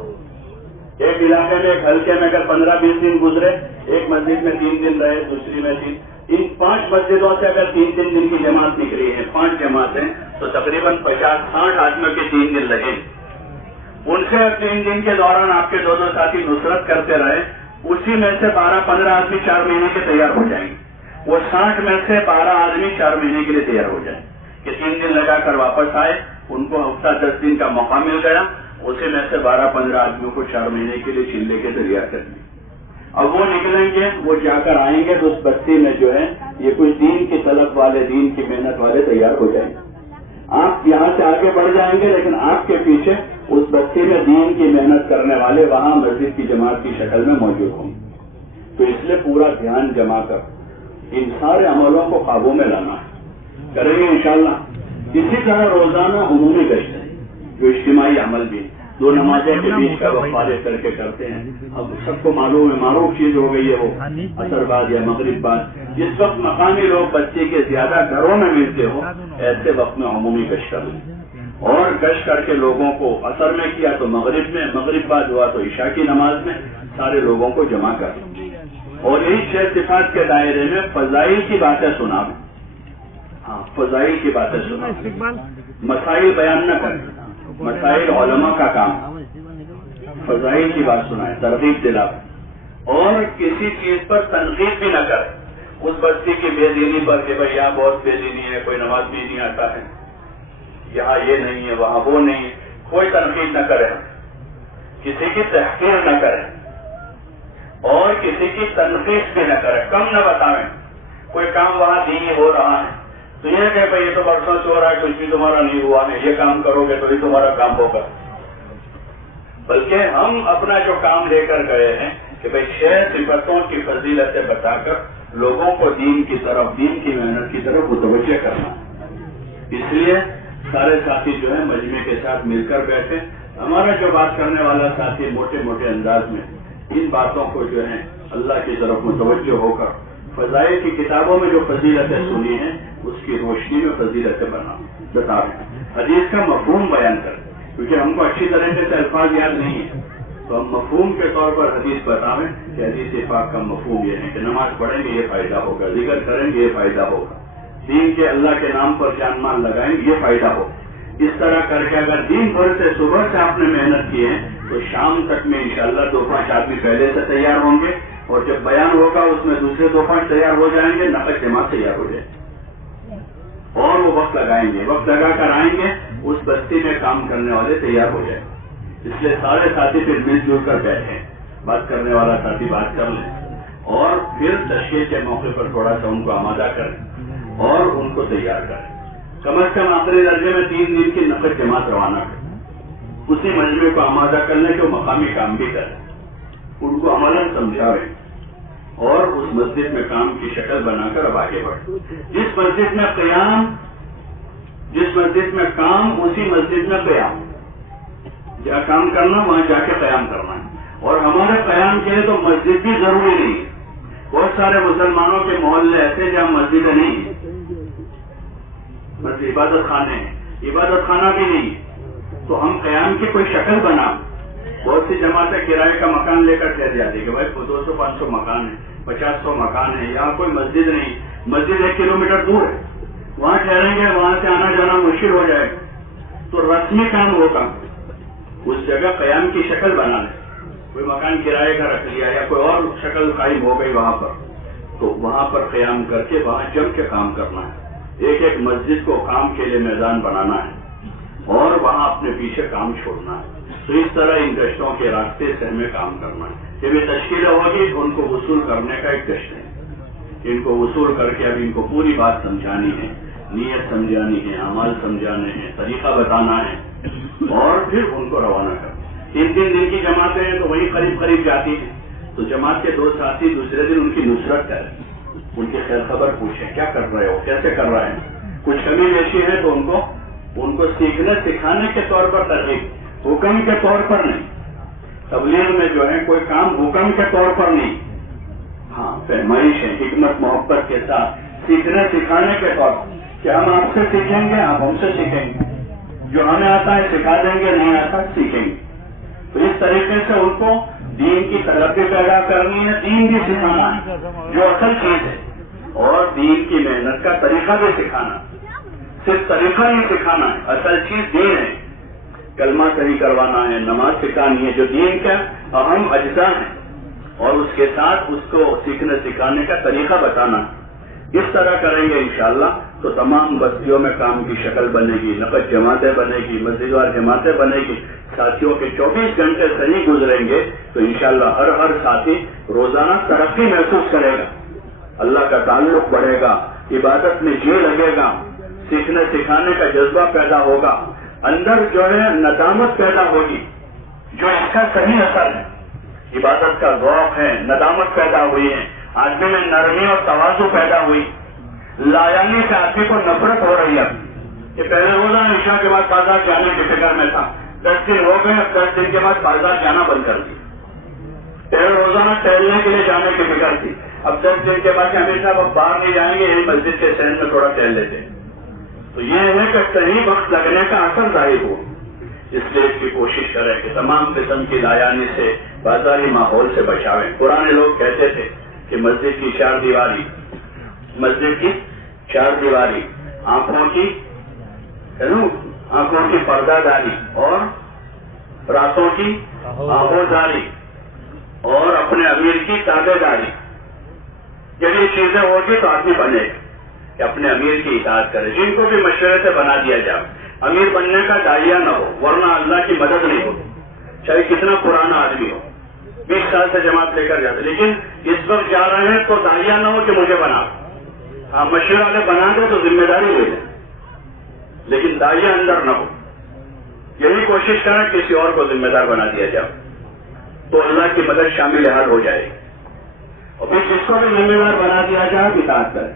ایک علاقے میں, ایک حلقے میں اگر 15-20 دن گزرے, ایک مسجد میں 3 دن رہے, دوسری میں 3, ان 5 مسجدوں سے اگر 3 دن کی جماعت نکلی ہے, 5 جماعتیں, تو تقریباً 50-60 آدمیوں کے 3 دن لگے. ان سے 3 دن کے دوران آپ کے 2 ساتھی نصرت کرتے رہے, اسی میں سے 12-15 آدمی 4 مہینے کے تیار ہو جائیں گے. وہ 60 میں سے 12 آدمی 4 مہینے کے لیے تیار ہو جائیں کہ 3 دن لگا کر واپس آئے, ان کو ہفتہ 10 دن کا موقع مل گیا. اسی میں سے 12-15 آدمیوں کو 4 مہینے کے لیے چلے کے تیار کر دیا. اب وہ نکلیں گے, وہ جا کر آئیں گے تو اس بستی میں جو ہے یہ کچھ دین کی طلب والے, دین کی محنت والے تیار ہو جائیں گے. آپ یہاں سے آگے بڑھ جائیں گے, لیکن آپ کے پیچھے اس بستی میں دین کی محنت کرنے والے وہاں مسجد کی جماعت کی شکل میں موجود ہوں گے. تو اس لیے پورا دھیان جما کر ان سارے عملوں کو قابو میں لانا ہے, کریں گے انشاءاللہ. اسی طرح روزانہ عمومی گشت جو اجتماعی عمل بھی 2 نمازوں کے بیچ کا وقت فارغ کر کے کرتے ہیں. اب سب کو معلوم ہے معروف چیز ہو گئی ہے وہ عصر بعد یا مغرب بعد, جس وقت مقامی لوگ بستی کے زیادہ گھروں میں ملتے ہو, ایسے وقت میں عمومی گشت کر لیں. اور گشت کر کے لوگوں کو عصر میں کیا تو مغرب میں, مغرب بعد ہوا تو عشاء کی نماز میں سارے لوگوں کو جمع کر لیں. اور ان 6 صفات کے دائرے میں فضائل کی باتیں سنا, ہاں فضائل کی باتیں سنا, مسائل بیان نہ کریں, مسائل علماء کا کام, فضائل کی بات سنائیں, ترغیب دلائیں. اور کسی چیز پر تنقید بھی نہ کریں, اس بستی کی بے دینی پر کہ بھائی یہاں بہت بے دینی ہے, کوئی نماز بھی نہیں آتا ہے, یہاں یہ نہیں ہے, وہاں وہ نہیں ہے. کوئی تنقید نہ کریں, کسی کی تحقیر نہ کریں اور کسی کی تنقید بھی نہ کریں, کم نہ بتائیں. کوئی کام وہاں دینی ہو رہا ہے تو یہ کہ بھائی یہ تو برسوں سے ہو رہا ہے, کچھ بھی تمہارا نہیں ہوا ہے, یہ کام کرو گے تو یہ تمہارا کام ہوگا. بلکہ ہم اپنا جو کام لے کر گئے ہیں کہ بھائی 6 صفتوں کی فضیلتیں بتا کر لوگوں کو دین کی طرف, دین کی محنت کی طرف متوجہ کرنا. اس لیے سارے ساتھی جو ہے مجمع کے ساتھ مل کر بیٹھے. ہمارا جو بات کرنے والا ساتھی موٹے موٹے انداز میں ان باتوں کو جو ہے اللہ کی طرف متوجہ ہو کر فضائل کی کتابوں میں جو فضیلتیں سنی ہیں اس کی روشنی میں فضیلتیں بتا دیں, حدیث کا مفہوم بیان کریں, کیونکہ ہم کو اچھی طریقے سے الفاظ یاد نہیں ہے تو ہم مفہوم کے طور پر حدیث بتائیں کہ حدیث پاک کا مفہوم یہ ہے کہ نماز پڑھیں گے یہ فائدہ ہوگا, ذکر کریں گے یہ فائدہ ہوگا, دین کے اللہ کے نام پر جان مال لگائیں گے یہ فائدہ ہوگا. اس طرح کر کے اگر دن بھر سے صبح سے آپ نے محنت کی ہے تو شام تک میں انشاءاللہ 2-5 آدمی پہلے سے تیار ہوں گے, اور جب بیان ہوگا اس میں دوسرے 2-5 تیار ہو جائیں گے, نفت جماعت تیار ہو جائے. وہ وقت لگائیں گے، وقت لگا کر آئیں گے، اس بستی میں کام کرنے والے تیار ہو جائیں. اس لیے سارے ساتھی پھر مل جل کر بیٹھیں، بات کرنے والا ساتھی بات کر لیں، اور پھر تشکیل کے موقع پر تھوڑا سا ان کو آمادہ کریں اور ان کو تیار کریں. کم از کم آخری درجے میں 3 دن کی نفر جماعت روانہ کریں، اسی مجموعے کو آمادہ کرنے کے مقامی کام بھی کریں، ان کو عملاً سمجھاویں اور اس مسجد میں کام کی شکل بنا کر اب آگے بڑھیں. جس مسجد میں کام اسی مسجد میں قیام. جہاں کام کرنا وہاں جا کے قیام کرنا ہے. اور ہمارے قیام کے لیے تو مسجد بھی ضروری نہیں ہے. بہت سارے مسلمانوں کے محلے ایسے جہاں مسجدیں نہیں ہیں، بس عبادت خانے ہیں، عبادت خانہ بھی نہیں. تو ہم قیام کی کوئی شکل بنا. بہت سی جماعتیں کرائے کا مکان لے کر ٹھہر جاتی ہے کہ بھائی 200-500 مکان ہے، 50-100 مکان ہے، یہاں کوئی مسجد نہیں، مسجد 1 کلومیٹر دور ہے، وہاں ٹھہریں گے، وہاں سے آنا جانا مشکل ہو جائے گا. تو رسمی کام ہوگا اس جگہ قیام کی شکل بنا لیں. کوئی مکان کرائے کا رکھ لیا یا کوئی اور شکل قائم ہو گئی وہاں پر، تو وہاں پر قیام کر کے وہاں جم کے کام کرنا ہے. ایک ایک مسجد کو کام کے لیے میدان بنانا ہے اور وہاں اپنے پیچھے کام چھوڑنا ہے. تو اس طرح ان گشتوں کے راستے سے ہمیں کام کرنا ہے. جب یہ تشکیل ہوگی تو ان کو وصول کرنے کا ایک گشت ہے. ان کو وصول کر کے اب ان کو پوری بات سمجھانی ہے، نیت سمجھانی ہے، اعمال سمجھانے ہیں، طریقہ بتانا ہے اور پھر ان کو روانہ کرنا. 3 دن کی جماعتیں ہیں تو وہی قریب جاتی ہیں. تو جماعت کے 2 ساتھی دوسرے دن ان کی نصرت کریں، ان کی خیر خبر پوچھیں، کیا کر رہے ہو، کیسے کر رہے ہیں. کچھ کمی بیشی ہے تو ان کو سیکھنے سکھانے کے طور پر ترغیب، حکم کے طور پر نہیں. تبلیغ میں جو ہے کوئی کام حکم کے طور پر نہیں، ہاں فہمائش ہے، حکمت محبت کے ساتھ سیکھنے سکھانے کے طور پر کہ ہم آپ سے سیکھیں گے، آپ ہم سے سیکھیں گے، جو ہمیں آتا ہے سکھا دیں گے، نہیں آتا سیکھیں گے. تو اس طریقے سے ان کو دین کی طلب بھی پیدا کرنی ہے، دین بھی سکھانا ہے جو اصل چیز ہے، اور دین کی محنت کا طریقہ بھی سکھانا. صرف طریقہ نہیں سکھانا ہے، اصل چیز دین ہے. کلمہ صحیح کروانا ہے، نماز سکھانی ہے، جو دین کا اہم اجزاء ہیں، اور اس کے ساتھ اس کو سیکھنے سکھانے کا طریقہ بتانا. اس طرح کریں گے انشاءاللہ تو تمام بستیوں میں کام کی شکل بنے گی، نقد جماعتیں بنے گی، مسجد وار جماعتیں بنے گی. ساتھیوں کے 24 گھنٹے صحیح گزریں گے تو انشاءاللہ ہر ساتھی روزانہ ترقی محسوس کرے گا، اللہ کا تعلق بڑھے گا، عبادت میں جی لگے گا، سیکھنے سکھانے کا جذبہ پیدا ہوگا، اندر جو ہے ندامت پیدا ہوگی، جو اس کا صحیح اثر ہے. عبادت کا ذوق ہے، ندامت پیدا ہوئی ہے، آدمی میں نرمی اور تواضع پیدا ہوئی. لایانی سے آدمی کو نفرت ہو رہی ہے کہ پہلے روزانہ عشاء کے بعد بازار جانے کی فکر میں تھا، 10 دن ہو گئے، اب 10 دن کے بعد بازار جانا بند کر دی. پہلے روزانہ ٹہلنے کے لیے جانے کی فکر تھی، اب 10 دن کے بعد ہمیشہ اب باہر نہیں جائیں گے، یہی مسجد کے سین میں تھوڑا ٹہل لیتے. تو یہ ہے کہ صحیح وقت لگنے کا اثر ظاہر ہو. اس لیے اس کی کوشش کریں کہ تمام قسم کی لایانی سے، بازاری ماحول سے بچاویں. پرانے لوگ کہتے تھے کہ مسجد کی 4 دیواری، مسجد کی 4 دیواری، آنکھوں کی پردہ داری اور راتوں کی آہوزاری اور اپنے امیر کی تابع داری. جب یہ چیزیں ہوگی تو آدمی بنے گا کہ اپنے امیر کی اطاعت کرے. جن کو بھی مشورے سے بنا دیا جائے، امیر بننے کا داعیہ نہ ہو، ورنہ اللہ کی مدد نہیں ہو، چاہے کتنا پرانا آدمی ہو. 20 سال سے جماعت لے کر جاتے، لیکن اس وقت جا رہے ہیں تو داعیہ نہ ہو کہ مجھے بنا. ہاں مشورہ والے بنا دے تو ذمہ داری ہو جائے، لیکن داعیہ اندر نہ ہو. یہی کوشش کریں کسی اور کو ذمہ دار بنا دیا جائے تو اللہ کی مدد شامل حال ہو جائے. اور پھر جس کو بھی ذمہ دار بنا دیا جائے اطاعت کرے،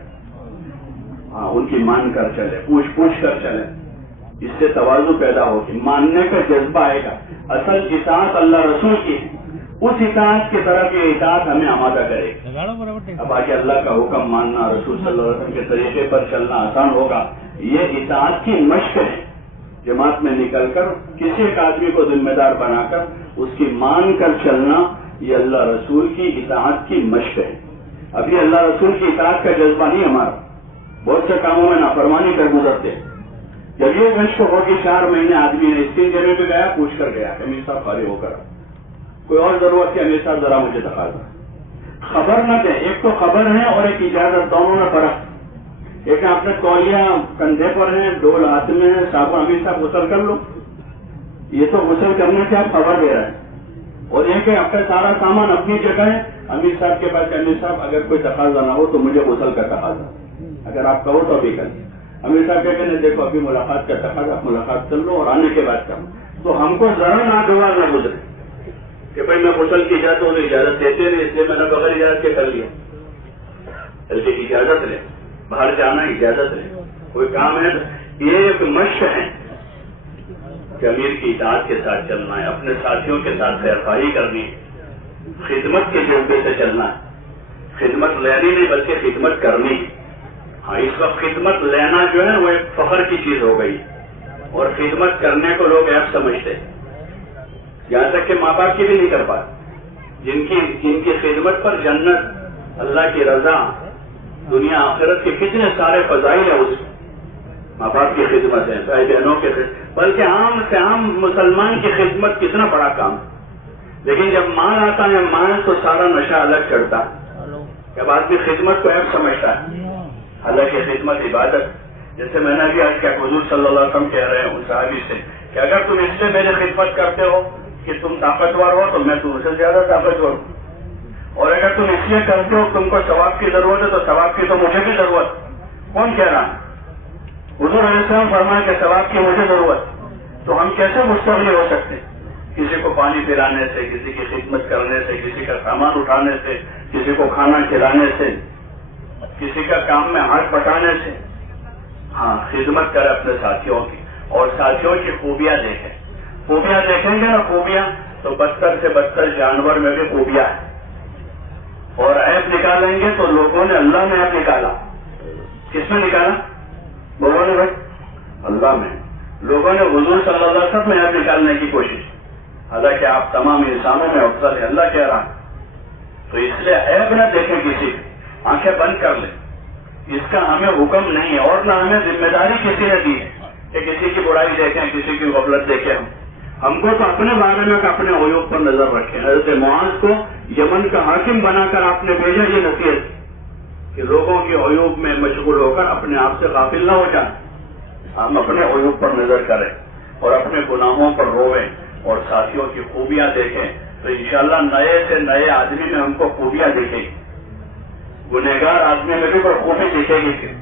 ہاں ان کی مان کر چلے، پوچھ کر چلے. اس سے تواضع پیدا ہوگی، ماننے کا جذبہ آئے گا. اصل اطاعت اللہ رسول کی ہے، اس اطاعت کی طرف یہ اطاعت ہمیں آمادہ کرے گی. اب آگے اللہ کا حکم ماننا، رسول صلی اللہ علیہ وسلم کے طریقے پر چلنا آسان ہوگا. یہ اطاعت کی مشق ہے. جماعت میں نکل کر کسی ایک آدمی کو ذمہ دار بنا کر اس کی مان کر چلنا، یہ اللہ رسول کی اطاعت کی مشق ہے. ابھی اللہ رسول کی اطاعت کا جذبہ نہیں ہمارا. بہت سے کاموں میں نافرمانی کر گزرتے. جب یہ مشق ہوگی 4 مہینے آدمی نے اس 3 جگہ پہ گیا، پوچھ کر گیا کہ امیر صاحب خالی ہو کر کوئی اور ضرورت کی، امیر صاحب ذرا مجھے دکھا دیں. خبر نہ دیں، ایک تو خبر ہے اور ایک اجازت، دونوں میں فرق. ایک آپ نے تولیہ کندھے پر ہے، ڈول ہاتھ میں ہے، صاحب امیر صاحب غسل کر لو، یہ تو غسل کرنے سے آپ خبر دے رہے ہیں. اور یہ کہ آپ کا سارا سامان اپنی جگہ ہے. امیر صاحب کے پاس امیر صاحب اگر کوئی تقاضا نہ ہو تو مجھے غسل کا تقاضا، اگر آپ کہو تو ابھی کر. امیر صاحب کہتے ہیں دیکھو ابھی ملاقات کا تقاضا، آپ ملاقات کر لو اور آنے کے بعد کرو. تو ہم کو ذرا ناگوار نہ گزرے کہ بھائی میں غسل کی اجازت ہوں، اجازت دیتے نہیں، اس لیے میں نے بغیر اجازت کے کر لیا. بلکہ اجازت لے، باہر جانا اجازت لے، کوئی کام ہے. یہ ایک مشق ہے کہ امیر کی اطاعت کے ساتھ چلنا ہے، اپنے ساتھیوں کے ساتھ خیرخواہی کرنی ہے، خدمت کے جذبے سے چلنا ہے. خدمت لینی نہیں بلکہ خدمت کرنی. ہاں اس وقت خدمت لینا جو ہے وہ ایک فخر کی چیز ہو گئی، اور خدمت کرنے کو لوگ عیب سمجھتے ہیں. یہاں تک کہ ماں باپ کی بھی نہیں کر پاتے، جن کی خدمت پر جنت، اللہ کی رضا، دنیا آخرت کے کتنے سارے فضائل ہیں. اس ماں باپ کی خدمت ہے، بھائی بہنوں کی خدمت، بلکہ عام سے عام مسلمان کی خدمت کتنا بڑا کام. لیکن جب مال آتا ہے مال تو سارا نشہ الگ چڑھتا ہے. جب آدمی خدمت کو عیب سمجھتا ہے، حالانکہ خدمت عبادت. جیسے میں نے ابھی آج کیا حضور صلی اللہ علیہ وسلم کہہ رہے ہیں ان صحابی سے کہ اگر تم اس سے میری خدمت کرتے ہو کہ تم طاقتور ہو تو میں تم سے زیادہ طاقتور ہوں، اور اگر تم اس لیے کرتے ہو تم کو ثواب کی ضرورت ہے تو ثواب کی تو مجھے بھی ضرورت. کون کہہ رہا ہے؟ حضور علیہ السلام فرمایا کہ ثواب کی مجھے ضرورت. تو ہم کیسے مستغنی ہو سکتے ہیں؟ کسی کو پانی پلانے سے، کسی کی خدمت کرنے سے، کسی کا سامان اٹھانے سے، کسی کو کھانا کھلانے سے، کسی کا کام میں ہاتھ بٹانے سے. ہاں خدمت کرے اپنے ساتھیوں کی، اور ساتھیوں کی خوبیاں دیکھیں. خوبیاں دیکھیں گے نا، خوبیاں تو بدتر سے بدتر جانور میں بھی خوبیاں ہیں. اور عیب نکالیں گے تو لوگوں نے اللہ میں عیب نکالا. کس میں نکالا؟ لوگوں نے بھائی اللہ میں. لوگوں نے حضور صلی اللہ علیہ وسلم میں عیب نکالنے کی کوشش، حالانکہ آپ تمام انسانوں میں افضل ہے، اللہ کہہ رہا. تو اس لیے عیب نہ دیکھیں کسی کی، آنکھیں بند کر لیں. اس کا ہمیں حکم نہیں ہے، اور نہ ہمیں ذمہ داری کسی نے دی ہے کہ کسی کی برائی دیکھیں، کسی کی غفلت دیکھیں. ہم کو تو اپنے بارے میں اپنے عیوب پر نظر رکھیں. حضرت معاذ کو یمن کا حاکم بنا کر آپ نے بھیجا یہ نصیحت کہ لوگوں کے عیوب میں مشغول ہو کر اپنے آپ سے غافل نہ ہو جائیں. ہم اپنے عیوب پر نظر کریں اور اپنے گناہوں پر روئیں اور ساتھیوں کی خوبیاں دیکھیں، تو انشاءاللہ نئے سے نئے آدمی میں ہم کو خوبیاں دکھیں گی. گنہگار آدمی میں بھی کوئی خوبی دکھے گی کہ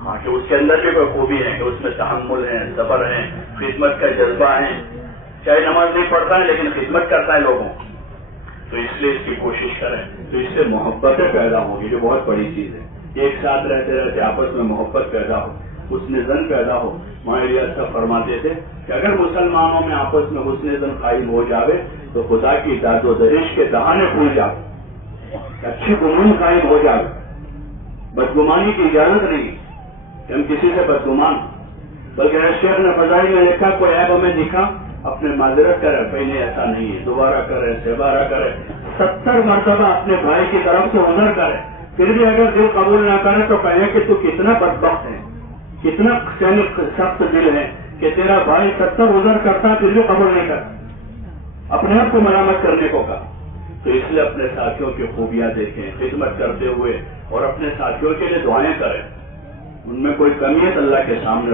ہاں کہ اس کے اندر بھی کوئی خوبی ہے، کہ اس میں تحمل ہے، صبر ہے، خدمت کا جذبہ ہے. چاہے نماز نہیں پڑھتا ہے لیکن خدمت کرتا ہے لوگوں. تو اس لیے اس کی کوشش کریں، تو اس سے محبتیں پیدا ہوگی جو بہت بڑی چیز ہے. ایک ساتھ رہتے رہتے آپس میں محبت پیدا ہو، حسن ظن پیدا ہو. ماں ریاض صاحب فرماتے تھے کہ اگر مسلمانوں میں آپس میں حسن ظن قائم ہو جاوے تو خدا کی داد و دہش کے دہانے پھول جاؤ، اچھی گمان قائم ہو جائے. بدگمانی کی اجازت نہیں کہ ہم کسی سے بدگمان، بلکہ شیخ نے فضائل میں لکھا کوئی عیب ہمیں دکھا اپنے معذرت کرے، پہلے ایسا نہیں ہے، دوبارہ کرے، سہبارہ کرے، 70 مرتبہ اپنے بھائی کی طرف سے عذر کرے. پھر بھی اگر دل قبول نہ کرے تو کہے کہ تو کتنا بدبخت ہے، کتنا سخت دل ہے کہ تیرا بھائی 70 عذر کرتا پھر بھی قبول نہیں کرتا. اپنے آپ کو مرمت کرنے کو کہا. تو اس لیے اپنے ساتھیوں کی خوبیاں دیکھیں خدمت کرتے ہوئے، اور اپنے ساتھیوں کے لیے دعائیں کریں. ان میں کوئی کمی ہے تو اللہ کے سامنے